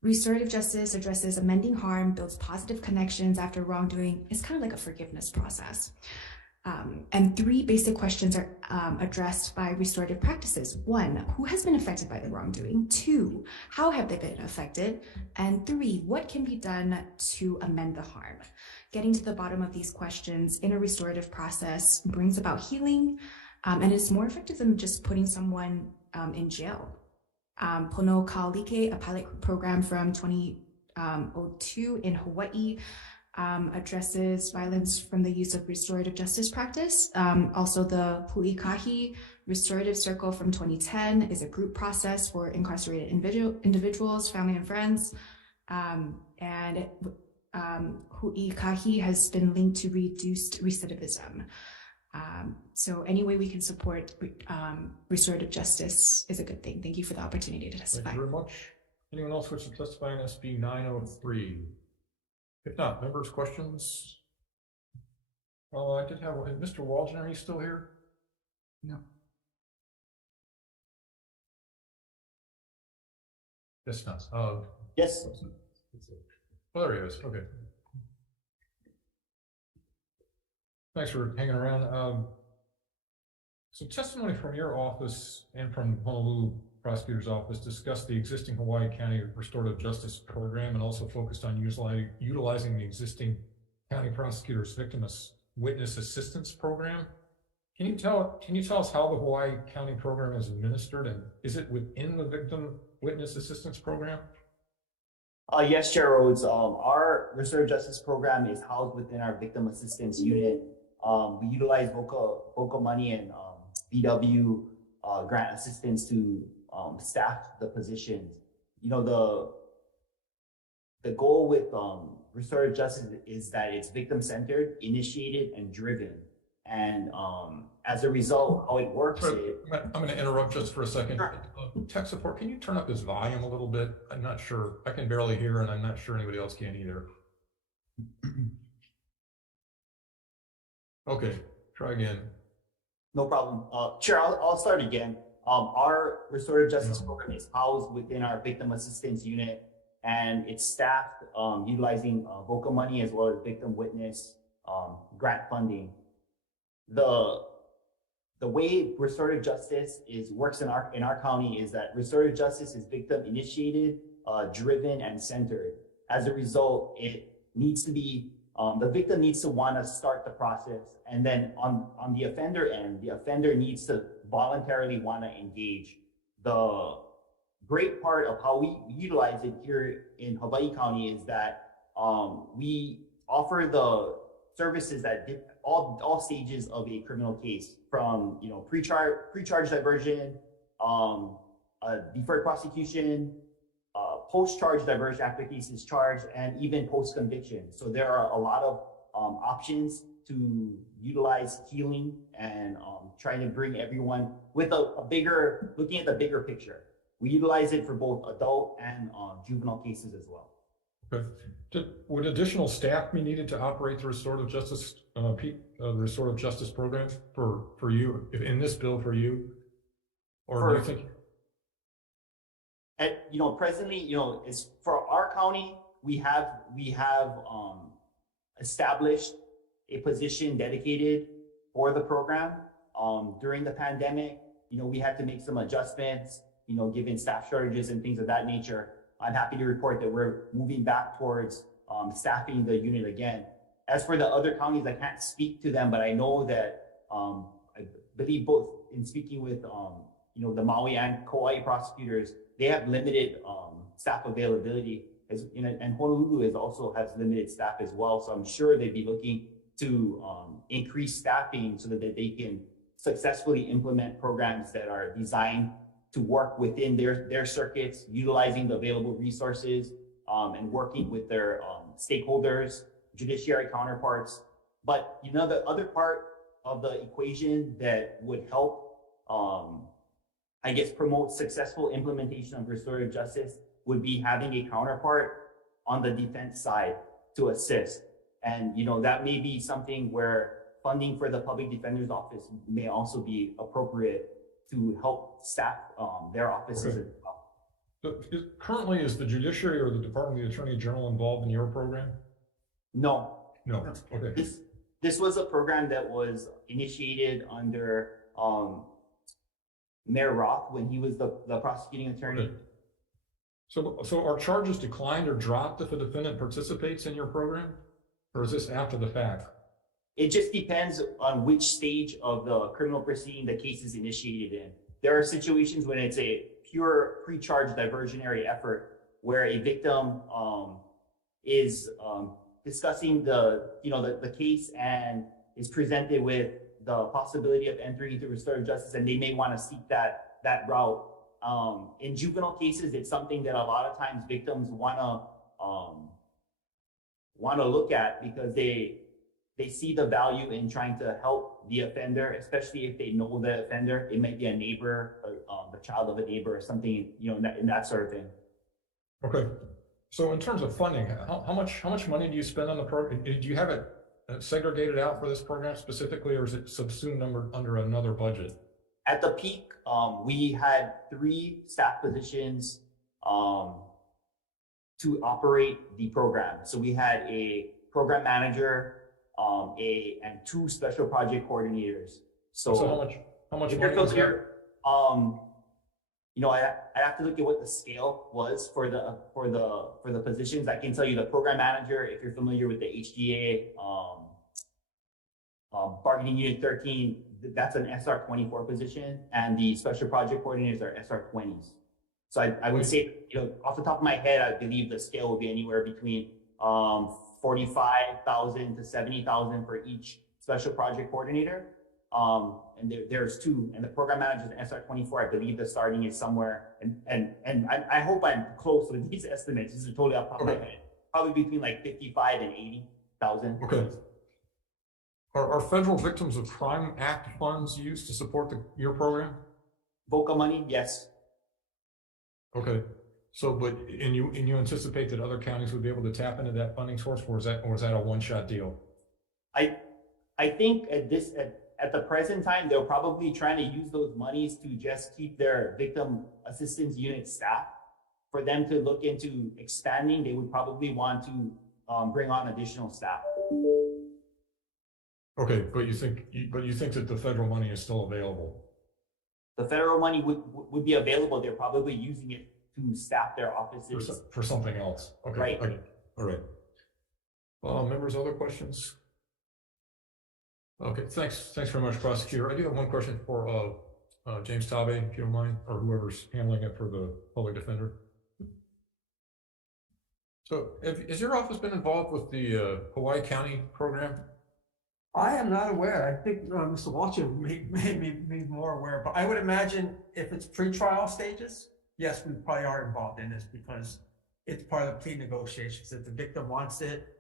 Restorative justice addresses amending harm, builds positive connections after wrongdoing. It's kind of like a forgiveness process. And 3 basic questions are addressed by restorative practices. 1, who has been affected by the wrongdoing? 2, how have they been affected? And 3, what can be done to amend the harm? Getting to the bottom of these questions in a restorative process brings about healing, and it's more effective than just putting someone in jail. Pono Ka'alike, a pilot program from 2002 in Hawaii, addresses violence from the use of restorative justice practice. Also, the Pu'ikahi Restorative Circle from 2010 is a group process for incarcerated individuals, family, and friends. And Pu'ikahi has been linked to reduced recidivism. So any way we can support restorative justice is a good thing. Thank you for the opportunity to testify. Thank you very much. Anyone else wish to testify on SB 903? If not, members, questions? I did have one. Mr. Walden, are you still here? No. Yes, not. Yes. Well, there he is. Okay. Thanks for hanging around. So testimony from your office and from Honolulu Prosecutor's Office discussed the existing Hawaii County Restorative Justice Program and also focused on utilizing the existing County Prosecutor's Victim Witness Assistance Program. Can you tell us how the Hawaii County program is administered, and is it within the Victim Witness Assistance Program? Yes, Chair Rhodes. Our restorative justice program is housed within our victim assistance unit. We utilize VOCA money and VW grant assistance to staff the positions. You know, the goal with restorative justice is that it's victim-centered, initiated, and driven. And as a result, how it works I'm going to interrupt just for a second. Tech support, can you turn up his volume a little bit? I'm not sure. I can barely hear, and I'm not sure anybody else can either. Okay, try again. No problem. Chair, I'll start again. Our restorative justice program is housed within our victim assistance unit, and it's staffed utilizing VOCA money as well as victim witness grant funding. The way restorative justice works in our county is that restorative justice is victim initiated, driven, and centered. As a result, it needs to be the victim needs to want to start the process, and then on the offender end, the offender needs to voluntarily want to engage. The great part of how we utilize it here in Hawaii County is that we offer the services at all stages of a criminal case, from pre-charge diversion, deferred prosecution, post-charge diversion after case is charged, and even post-conviction. So there are a lot of options to utilize healing and trying to bring everyone with looking at the bigger picture. We utilize it for both adult and juvenile cases as well. Okay. Would additional staff be needed to operate the restorative justice program for you in this bill for you, or do you think? Presently, is for our county, we have established a position dedicated for the program. During the pandemic, we had to make some adjustments, given staff shortages and things of that nature. I'm happy to report that we're moving back towards staffing the unit again. As for the other counties, I can't speak to them, but I know that I believe both in speaking with the Maui and Kauai prosecutors, they have limited staff availability, and Honolulu also has limited staff as well. So I'm sure they'd be looking to increase staffing so that they can successfully implement programs that are designed to work within their circuits, utilizing the available resources, and working with their stakeholders, judiciary counterparts. But the other part of the equation that would help, promote successful implementation of restorative justice would be having a counterpart on the defense side to assist. And, that may be something where funding for the public defender's office may also be appropriate to help staff their offices as well. So currently, is the judiciary or the Department of the Attorney General involved in your program? No. Okay. This was a program that was initiated under Mayor Roth when he was the prosecuting attorney. Okay. So are charges declined or dropped if a defendant participates in your program? Or is this after the fact? It just depends on which stage of the criminal proceeding the case is initiated in. There are situations when it's a pure pre-charge diversionary effort where a victim is discussing the case and is presented with the possibility of entering into restorative justice, and they may want to seek that route. In juvenile cases, it's something that a lot of times victims want to look at because they see the value in trying to help the offender, especially if they know the offender. It might be a neighbor, the child of a neighbor, or something, in that sort of thing. Okay. So in terms of funding, how much money do you spend on the program? Do you have it segregated out for this program specifically, or is it subsumed under another budget? At the peak, we had 3 staff positions to operate the program. So we had a program manager, and 2 special project coordinators. So how much if money you're is familiar, I have to look at what the scale was for the positions. I can tell you the program manager, if you're familiar with the HDA bargaining unit 13, that's an SR24 position, and the special project coordinators are SR20s. So I would say, off the top of my head, I believe the scale will be anywhere between 45,000 to 70,000 for each special project coordinator. And there's 2, and the program manager is SR24. I believe the starting is somewhere, and I hope I'm close with these estimates. These are totally off the top of my head. Probably between like 55 and 80,000. Okay. Are Federal Victims of Crime Act funds used to support your program? VOCA money, yes. Okay. So, and you anticipate that other counties would be able to tap into that funding source, or is that a one-shot deal? I think at the present time, they're probably trying to use those monies to just keep their victim assistance unit staff. For them to look into expanding, they would probably want to bring on additional staff. Okay, but you think that the federal money is still available? The federal money would be available. They're probably using it to staff their offices for something else. Okay. Right. Okay. All right. Members, other questions? Okay. Thanks very much, prosecutor. I do have one question for James Tabe, if you don't mind, or whoever's handling it for the public defender. So, has your office been involved with the Hawaii County program? I am not aware. I think Mr. Walcher may be more aware, but I would imagine if it's pre-trial stages, yes, we probably are involved in this because it's part of the plea negotiations. If the victim wants it,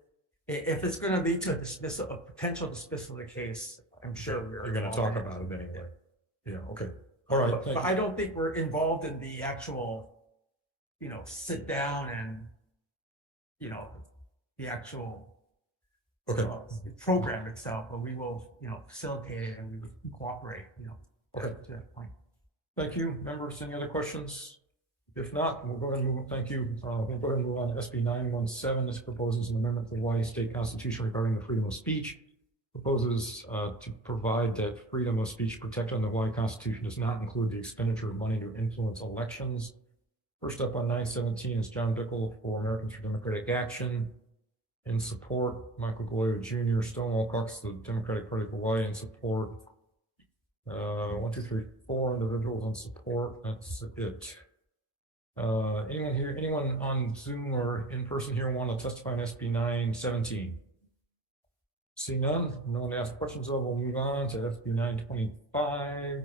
if it's going to lead to a potential dismissal of the case, I'm sure you're going to talk about it anyway. Yeah. Okay. All right. But I don't think we're involved in the actual, sit down and, the actual. Okay. Program itself, but we will, facilitate it and we will cooperate, Okay. To that point. Thank you, members. Any other questions? If not, we'll go ahead and move. Thank you. We'll go ahead and move on to SB 917. This proposes an amendment to the Hawaii State Constitution regarding the freedom of speech. Proposes to provide that freedom of speech protected under the Hawaii Constitution does not include the expenditure of money to influence elections. First up on 917 is John Bickel for Americans for Democratic Action. In support, Michael Goyo Jr., Stonewall Cox, the Democratic Party of Hawaii. In support, 1, 2, 3, 4 individuals on support. That's it. Anyone here, anyone on Zoom or in person here want to testify on SB 917? See none? No one to ask questions of. We'll move on to SB 925.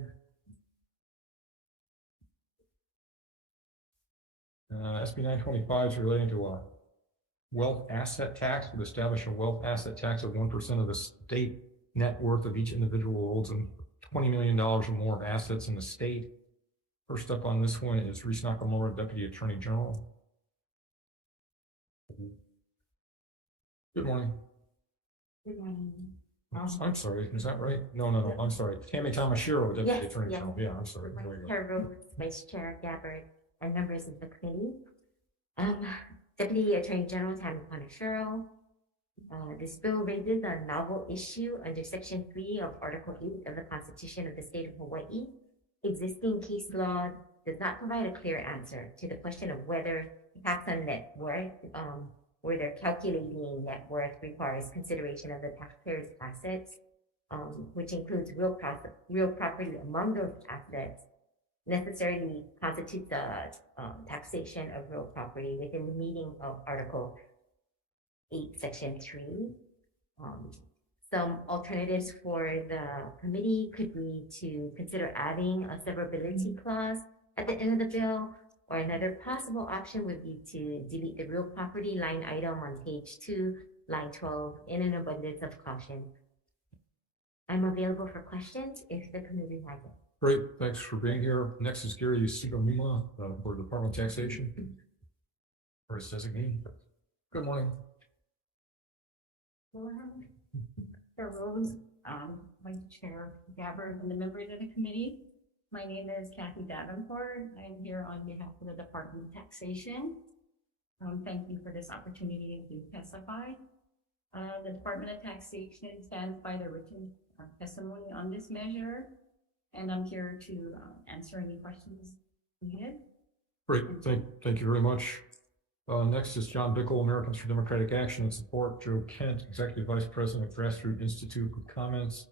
SB 925 is relating to what? Wealth asset tax would establish a wealth asset tax of 1% of the state net worth of each individual who holds $20 million or more of assets in the state. First up on this one is Reese Nakamura, Deputy Attorney General. Good morning. Good morning. I'm sorry, is that right? No, I'm sorry. Tammy Tomashiro, Deputy Yes, Attorney yes. General. Yeah, I'm sorry. There we go. Chair Rhodes, Vice Chair Gabbard, and members of the committee. Deputy Attorney General Tammy Tomashiro. This bill raises a novel issue under Section 3 of Article 8 of the Constitution of the State of Hawaii. Existing case law does not provide a clear answer to the question of whether tax on net worth, where they're calculating net worth, requires consideration of the taxpayer's assets, which includes real property among those assets, necessarily constitutes the taxation of real property within the meaning of Article 8, Section 3. Some alternatives for the committee could be to consider adding a severability clause at the end of the bill, or another possible option would be to delete the real property line item on page 2, line 12, in an abundance of caution. I'm available for questions if the committee has it. Great, thanks for being here. Next is Gary Sigomima for the Department of Taxation, or his designee. Good morning. Chair Rose, Vice Chair Gabbard, and the members of the committee. My name is Kathy Davenport. I am here on behalf of the Department of Taxation. Thank you for this opportunity to testify. The Department of Taxation stands by the written testimony on this measure, and I'm here to answer any questions needed. Great, thank you very much. Next is John Bickel, Americans for Democratic Action and Support. Joe Kent, Executive Vice President of Grassroots Institute, with comments.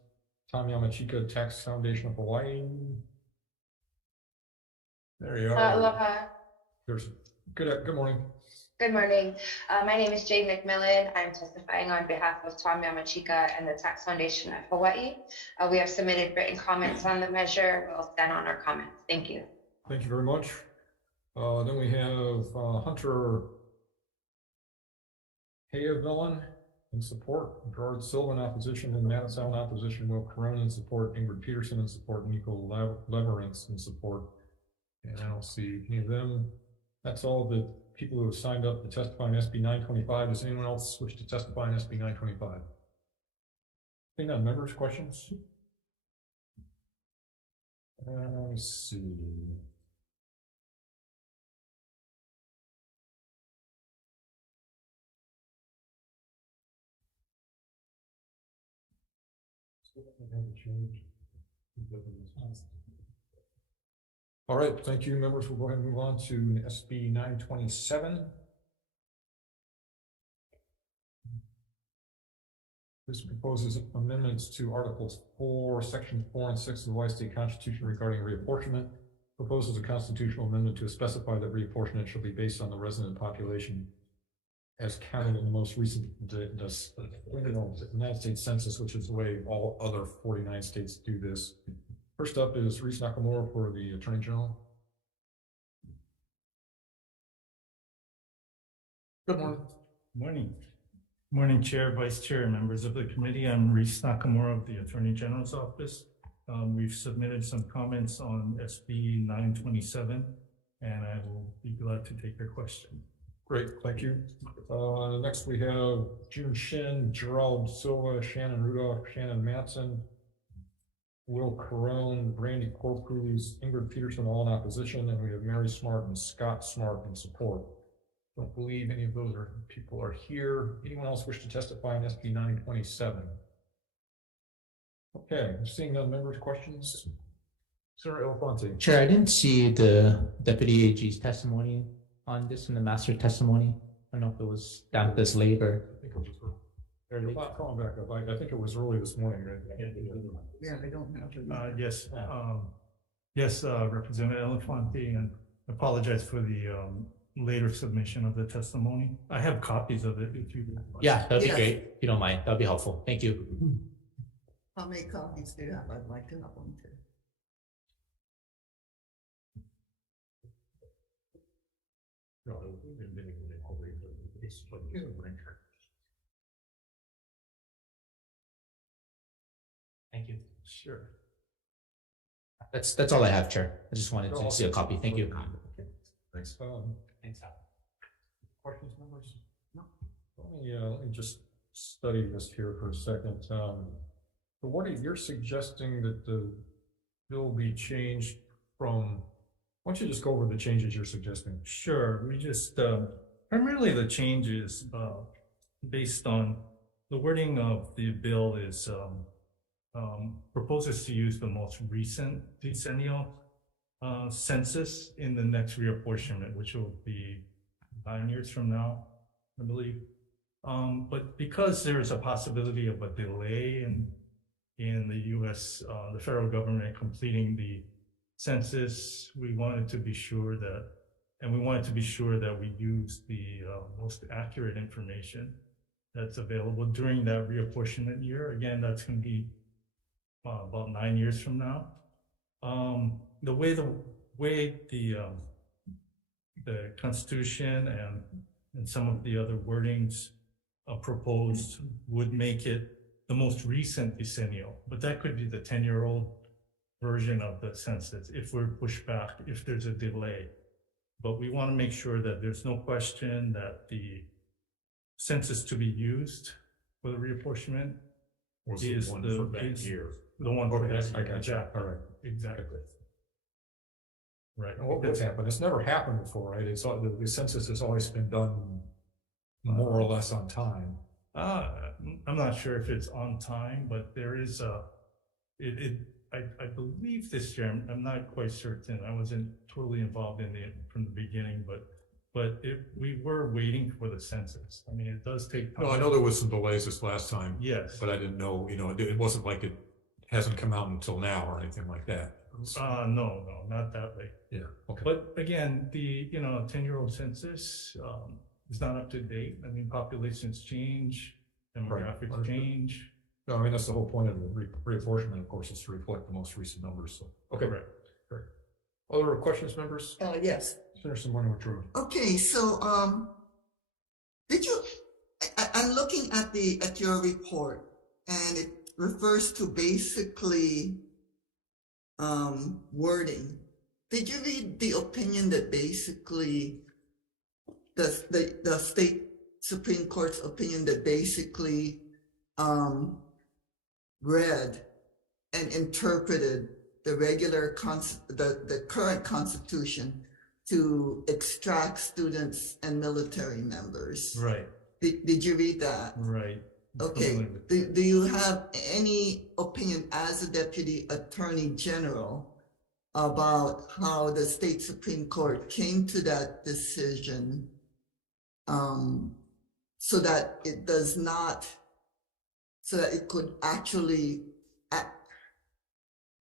Tom Yamachika, Tax Foundation of Hawaii. There you are. Aloha. Good morning. Good morning. My name is Jade McMillan. I'm testifying on behalf of Tom Yamachika and the Tax Foundation of Hawaii. We have submitted written comments on the measure. We'll stand on our comments. Thank you. Thank you very much. Then we have Hunter Hayavillain in support, Gerard Silva in opposition, and Mattisau in opposition, Will Corona in support, Ingrid Peterson in support, Nico Leverance in support. And I don't see any of them. That's all the people who have signed up to testify on SB 925. Does anyone else wish to testify on SB 925? Any members' questions? Let me see. All right, thank you, members. We'll go ahead and move on to SB 927. This proposes amendments to Articles 4, Sections 4 and 6 of the Hawaii State Constitution regarding reapportionment. Proposes a constitutional amendment to specify that reapportionment shall be based on the resident population as counted in the most recent United States Census, which is the way all other 49 states do this. First up is Reese Nakamura for the Attorney General. Good morning. Morning. Morning, Chair, Vice Chair, and members of the committee. I'm Reese Nakamura of the Attorney General's Office. We've submitted some comments on SB 927, and I will be glad to take your question. Great, thank you. Next we have June Shin, Gerald Silva, Shannon Rudolph, Shannon Matson, Will Carone, Randy Corpus, Ingrid Peterson, all in opposition, and we have Mary Smart and Scott Smart in support. Don't believe any of those people are here. Anyone else wish to testify on SB 927? Okay, seeing none, members' questions? Sir Elefante. Chair, I didn't see the Deputy AG's testimony on this in the master testimony. I don't know if it was down this late or. I think it was early. Calling back up. I think it was early this morning, right? Yeah, they don't have to. Yes, yes, Representative Elefante, and apologize for the later submission of the testimony. I have copies of it if you. Yeah, that'd be great. If you don't mind, that'd be helpful. Thank you. How many copies do you have? I'd like to have one too. Thank you. Sure. That's all I have, Chair. I just wanted to see a copy. Thank you. Thanks. Thanks. Questions, members? No. Let me just study this here for a second. But what you're suggesting that the bill be changed from, why don't you just go over the changes you're suggesting? Sure, we just, primarily the changes, based on the wording of the bill is, proposes to use the most recent decennial census in the next reapportionment, which will be 9 years from now, I believe. But because there's a possibility of a delay in the U.S., the federal government completing the census, we wanted to be sure that, we use the most accurate information that's available during that reapportionment year. Again, that's going to be about 9 years from now. The way the Constitution and some of the other wordings proposed would make it the most recent decennial, but that could be the 10-year-old version of the census if we're pushed back, if there's a delay. But we want to make sure that there's no question that the census to be used for the reapportionment is the one for that year. The one for that year. Exactly. All right. Exactly. Right. What's happened? It's never happened before, right? It's all, the census has always been done more or less on time. I'm not sure if it's on time, but there is I believe this year, I'm not quite certain. I wasn't totally involved in it from the beginning, but we were waiting for the census. I mean, it does take time. No, I know there was some delays this last time. Yes. But I didn't know, it wasn't like it hasn't come out until now or anything like that. No, not that way. Yeah. Okay. But again, the 10-year-old census is not up to date. I mean, populations change, demographics change. No, I mean, that's the whole point of the reapportionment, of course, is to reflect the most recent numbers. So, okay. Right. Other questions, members? Yes. There's some money with Drew. Okay, so I'm looking at your report, and it refers to basically wording. Did you read the opinion that basically the state Supreme Court's opinion that basically read and interpreted the current Constitution to extract students and military members? Right. Did you read that? Right. Okay. Do you have any opinion as a Deputy Attorney General about how the state Supreme Court came to that decision, so that it could actually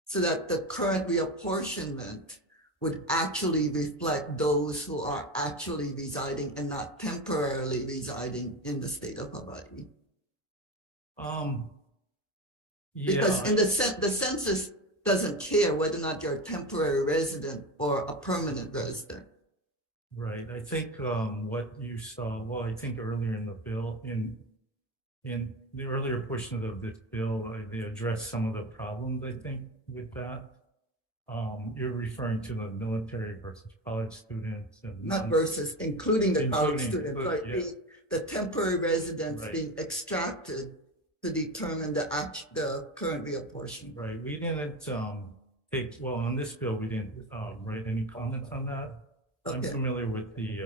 so that the current reapportionment would actually reflect those who are actually residing and not temporarily residing in the state of Hawaii? Yeah. Because in the census doesn't care whether or not you're a temporary resident or a permanent resident. Right. I think what you saw, well, I think earlier in the bill, in the earlier portion of this bill, they addressed some of the problems, I think, with that. You're referring to the military versus college students. Not versus, including the college students, but the temporary residents being extracted to determine the current reapportionment. Right. We didn't on this bill, we didn't write any comments on that. Okay. I'm familiar with the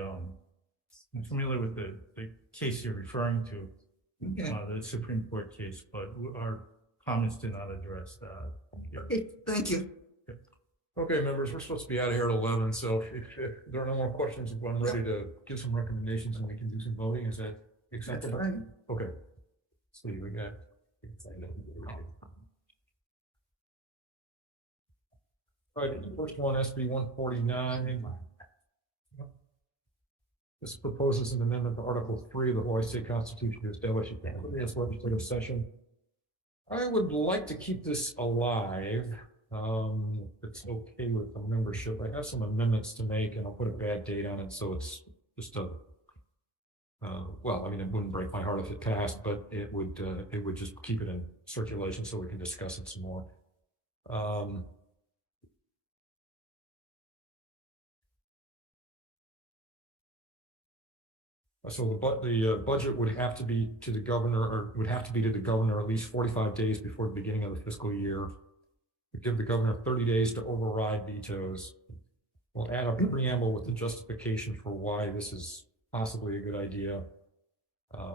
case you're referring to, the Supreme Court case, but our comments did not address that. Okay, thank you. Okay, members, we're supposed to be out of here at 11, so if there are no more questions, I'm ready to give some recommendations and we can do some voting. Is that acceptable? That's fine. Okay. So we got. All right, the first one, SB 149. This proposes an amendment to Article 3 of the Hawaii State Constitution to establish a continuous legislative session. I would like to keep this alive. If it's okay with the membership, I have some amendments to make, and I'll put a bad date on it, so it's just a. Well, I mean, it wouldn't break my heart if it passed, but it would just keep it in circulation so we can discuss it some more. So the budget would have to be to the governor, or would have to be to the governor at least 45 days before the beginning of the fiscal year. We give the governor 30 days to override vetoes. We'll add a preamble with the justification for why this is possibly a good idea.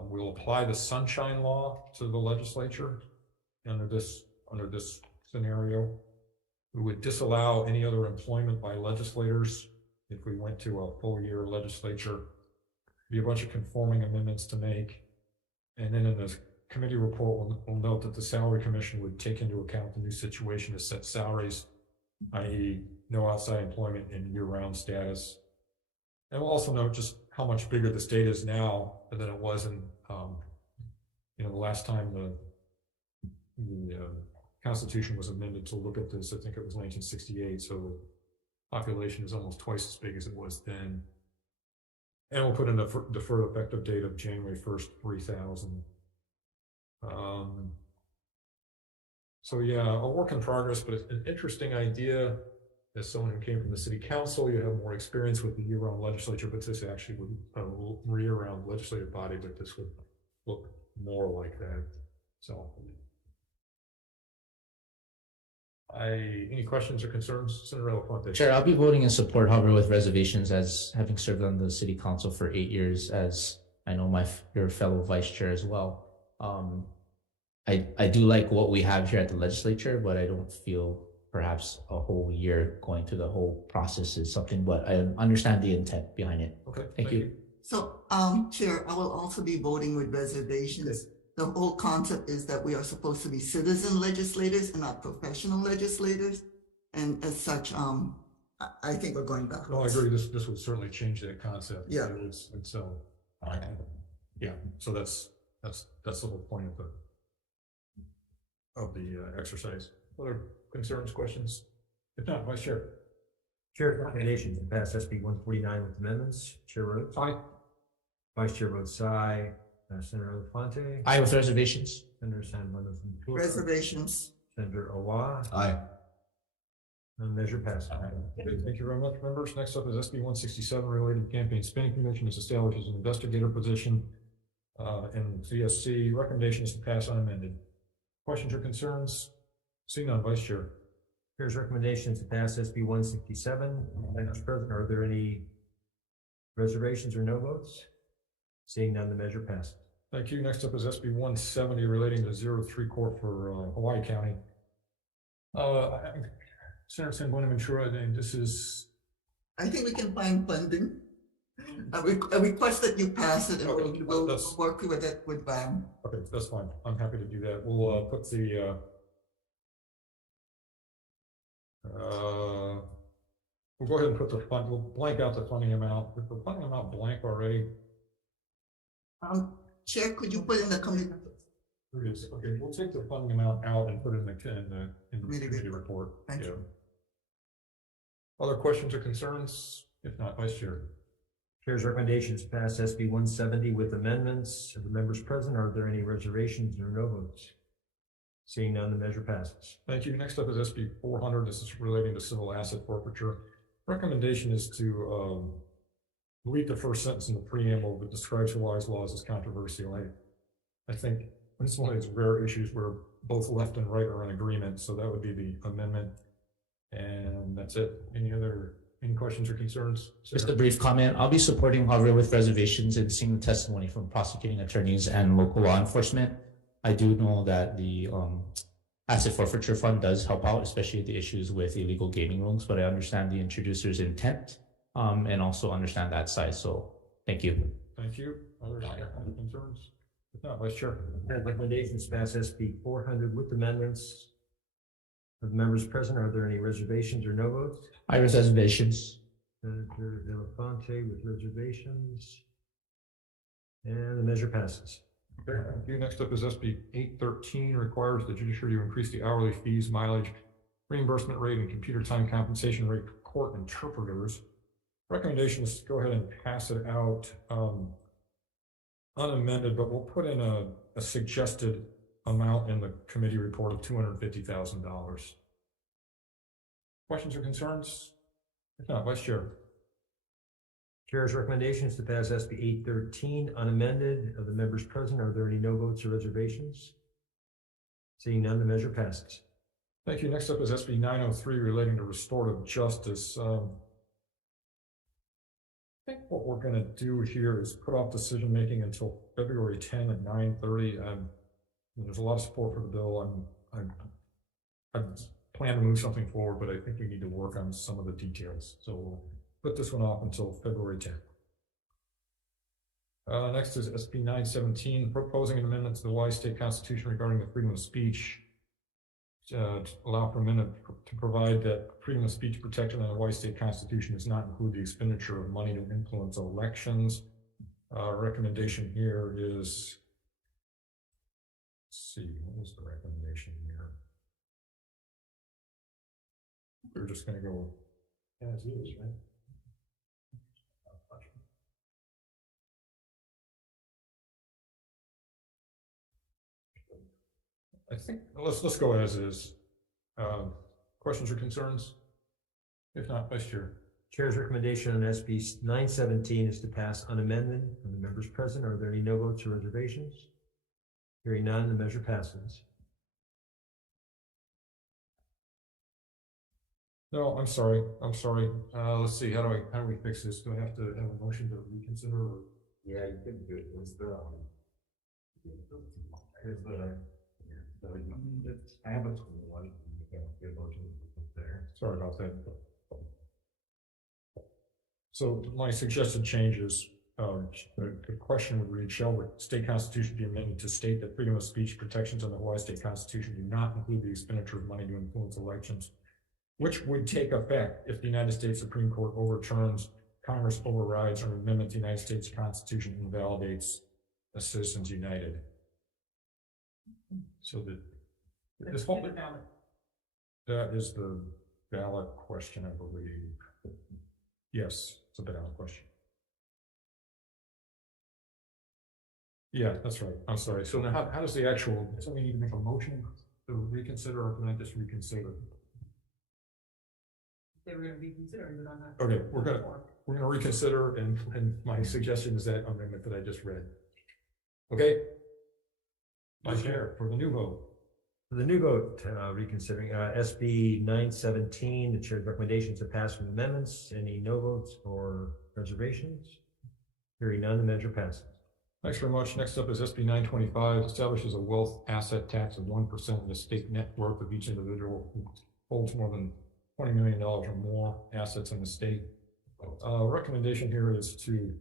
We'll apply the sunshine law to the legislature under this scenario. We would disallow any other employment by legislators if we went to a full year legislature. Be a bunch of conforming amendments to make. And then in the committee report, we'll note that the salary commission would take into account the new situation to set salaries, i.e. no outside employment and year-round status. And we'll also note just how much bigger the state is now than it was in, the last time the Constitution was amended to look at this. I think it was 1968, so the population is almost twice as big as it was then. And we'll put in the deferred effective date of January 1st, 3000. So yeah, a work in progress, but it's an interesting idea. As someone who came from the city council, you have more experience with the year-round legislature, but this actually would a year-round legislative body, but this would look more like that. So, any questions or concerns, Senator Fonte? Chair, I'll be voting in support, however, with reservations, as having served on the city council for 8 years, as I know your fellow vice chair as well. I do like what we have here at the legislature, but I don't feel perhaps a whole year going through the whole process is something, but I understand the intent behind it. Okay, thank you. So, Chair, I will also be voting with reservations. The whole concept is that we are supposed to be citizen legislators and not professional legislators. And as such, I think we're going backwards. No, I agree. This would certainly change that concept. Yeah. Yeah. So that's the whole point of the exercise. Other concerns, questions? If not, Vice Chair. Chair, recommendation to pass SB 149 with amendments. Chair votes aye. Vice Chair votes aye. Senator Elefante. Aye with reservations. Senator Sanjuan. Reservations. Senator Owa. Aye. And measure passes. Okay, thank you very much, members. Next up is SB 167 related campaign spending commission is established as an investigator position in CSC. Recommendation is to pass unamended. Questions or concerns? Seeing none, Vice Chair. Chair's recommendation is to pass SB 167. Mr. President, are there any reservations or no votes? Seeing none, the measure passes. Thank you. Next up is SB 170 relating to 03 court for Hawaii County. Senator Sanjuan Ventura, and this is. I think we can find funding. I request that you pass it, and okay, we'll work with it with BAM. Okay, that's fine. I'm happy to do that. We'll put the. We'll go ahead and put the fund. We'll blank out the funding amount. Is the funding amount blank already? Chair, could you put in the committee? There it is. Okay, we'll take the funding amount out and put it in the committee report. Thank you. Other questions or concerns? If not, Vice Chair. Chair's recommendation is to pass SB 170 with amendments. Of the members present, are there any reservations or no votes? Seeing none, the measure passes. Thank you. Next up is SB 400. This is relating to civil asset forfeiture. Recommendation is to delete the first sentence in the preamble that describes Hawaii's laws as controversial. I think it's one of these rare issues where both left and right are in agreement, so that would be the amendment. And that's it. Any questions or concerns? Just a brief comment. I'll be supporting, however, with reservations and seeing the testimony from prosecuting attorneys and local law enforcement. I do know that the asset forfeiture fund does help out, especially the issues with illegal gaming rooms, but I understand the introducer's intent and also understand that side. So thank you. Thank you. Other concerns? If not, Vice Chair. Recommendations pass SB 400 with amendments. Of the members present, are there any reservations or no votes? I have reservations. Senator Elefante with reservations. And the measure passes. Okay, thank you. Next up is SB 813, requires the judiciary to increase the hourly fees, mileage, reimbursement rate, and computer time compensation rate for court interpreters. Recommendation is to go ahead and pass it out unamended, but we'll put in a suggested amount in the committee report of $250,000. Questions or concerns? If not, Vice Chair. Chair's recommendation is to pass SB 813 unamended. Of the members present, are there any no votes or reservations? Seeing none, the measure passes. Thank you. Next up is SB 903 relating to restorative justice. I think what we're going to do here is put off decision making until February 10 at 9:30. There's a lot of support for the bill. I plan to move something forward, but I think we need to work on some of the details. So we'll put this one off until February 10th. Next is SB 917, proposing an amendment to the Hawai'i State Constitution regarding the freedom of speech to allow for amendment to provide that freedom of speech protected in the Hawai'i State Constitution does not include the expenditure of money to influence elections. Recommendation here is, let's see, what is the recommendation here? We're just going to go as is, right? I think let's go as is. Questions or concerns? If not, Vice Chair. Chair's recommendation on SB 917 is to pass unamended. Of the members present, are there any no votes or reservations? Hearing none, the measure passes. No, I'm sorry. Let's see. How do we fix this? Do I have to have a motion to reconsider? Or? Yeah, you could do it. I have a there. Sorry about that. So my suggested change is the question would read, shall the state constitution be amended to state that freedom of speech protections under the Hawai'i State Constitution do not include the expenditure of money to influence elections, which would take effect if the United States Supreme Court overturns, Congress overrides, or an amendment to the United States Constitution invalidates a Citizens United. So that this whole that is the ballot question, I believe. Yes, it's a ballot question. Yeah, that's right. I'm sorry. So now how does the actual, so we need to make a motion to reconsider, or can I just reconsider? They were going to reconsider it on that. Okay, we're gonna reconsider, and my suggestion is that amendment that I just read. Okay? Vice Chair, for the new vote. For the new vote, reconsidering SB 917, the chair's recommendation is to pass with amendments. Any no votes or reservations? Hearing none, the measure passes. Thanks very much. Next up is SB 925, establishes a wealth asset tax of 1% of the state net worth of each individual who holds more than $20 million or more assets in the state. Recommendation here is to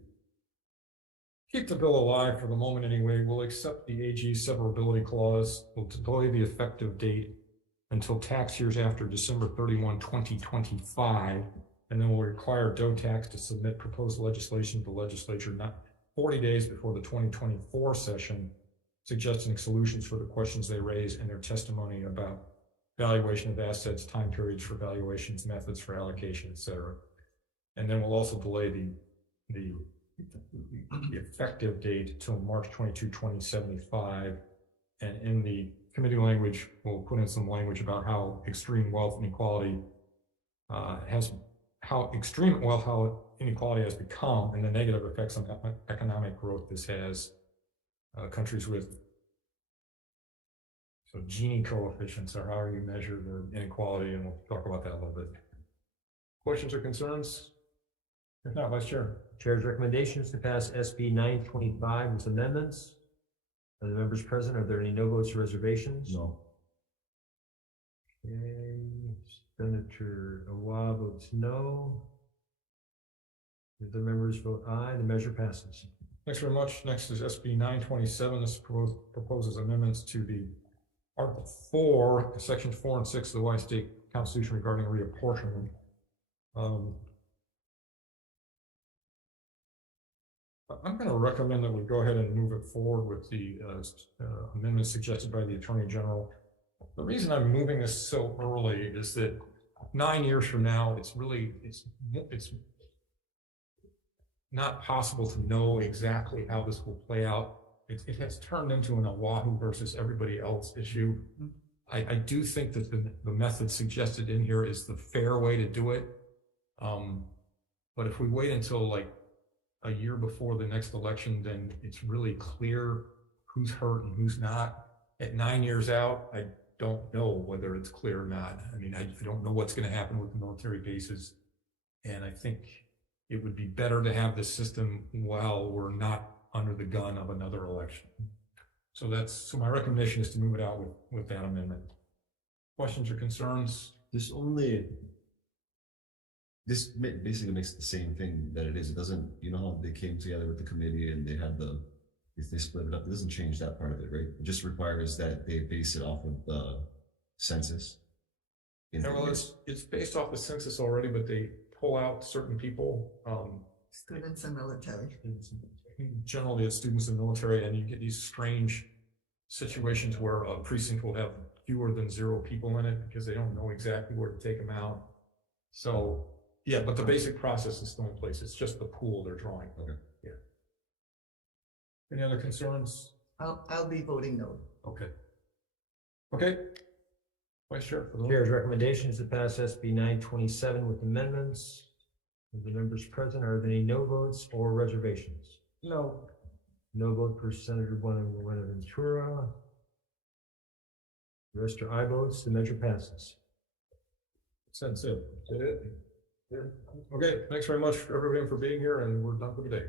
keep the bill alive for the moment anyway. We'll accept the AG severability clause. We'll delay the effective date until tax years after December 31, 2025, and then we'll require DOTAX to submit proposed legislation to the legislature not 40 days before the 2024 session, suggesting solutions for the questions they raise in their testimony about valuation of assets, time periods for valuations, methods for allocation, etc. And then we'll also delay the effective date till March 22, 2075. And in the committee language, we'll put in some language about how extreme wealth inequality how inequality has become and the negative effects on economic growth this has. Countries with Gini coefficients are how you measure the inequality, and we'll talk about that a little bit. Questions or concerns? If not, Vice Chair. Chair's recommendation is to pass SB 925 with amendments. Are the members present? Are there any no votes or reservations? No. Okay. Senator Awa votes no. If the members vote aye, the measure passes. Thanks very much. Next is SB 927. This proposes amendments to the Article 4, Section 4 and 6 of the Hawai'i State Constitution regarding reapportionment. I'm going to recommend that we go ahead and move it forward with the amendments suggested by the Attorney General. The reason I'm moving this so early is that 9 years from now, it's not possible to know exactly how this will play out. It has turned into an Oahu versus everybody else issue. I do think that the method suggested in here is the fair way to do it. But if we wait until like a year before the next election, then it's really clear who's hurt and who's not. At 9 years out, I don't know whether it's clear or not. I mean, I don't know what's going to happen with the military bases. And I think it would be better to have this system while we're not under the gun of another election. So my recommendation is to move it out with that amendment. Questions or concerns? This basically makes the same thing that it is. It doesn't, you know how they came together with the committee and they had if they split it up, it doesn't change that part of it, right? It just requires that they base it off of the census. Yeah, well, it's based off the census already, but they pull out certain people. Students and military. Generally, it's students and military, and you get these strange situations where a precinct will have fewer than 0 people in it because they don't know exactly where to take them out. So, yeah, but the basic process is still in place. It's just the pool they're drawing. Okay. Yeah. Any other concerns? I'll be voting no. Okay. Okay. Vice Chair. Chair's recommendation is to pass SB 927 with amendments. Of the members present, are there any no votes or reservations? No. No vote for Senator Buenaventura. The rest are aye votes. The measure passes. That's it. Is that it? Yeah. Okay. Thanks very much, everybody, for being here, and we're done for the day.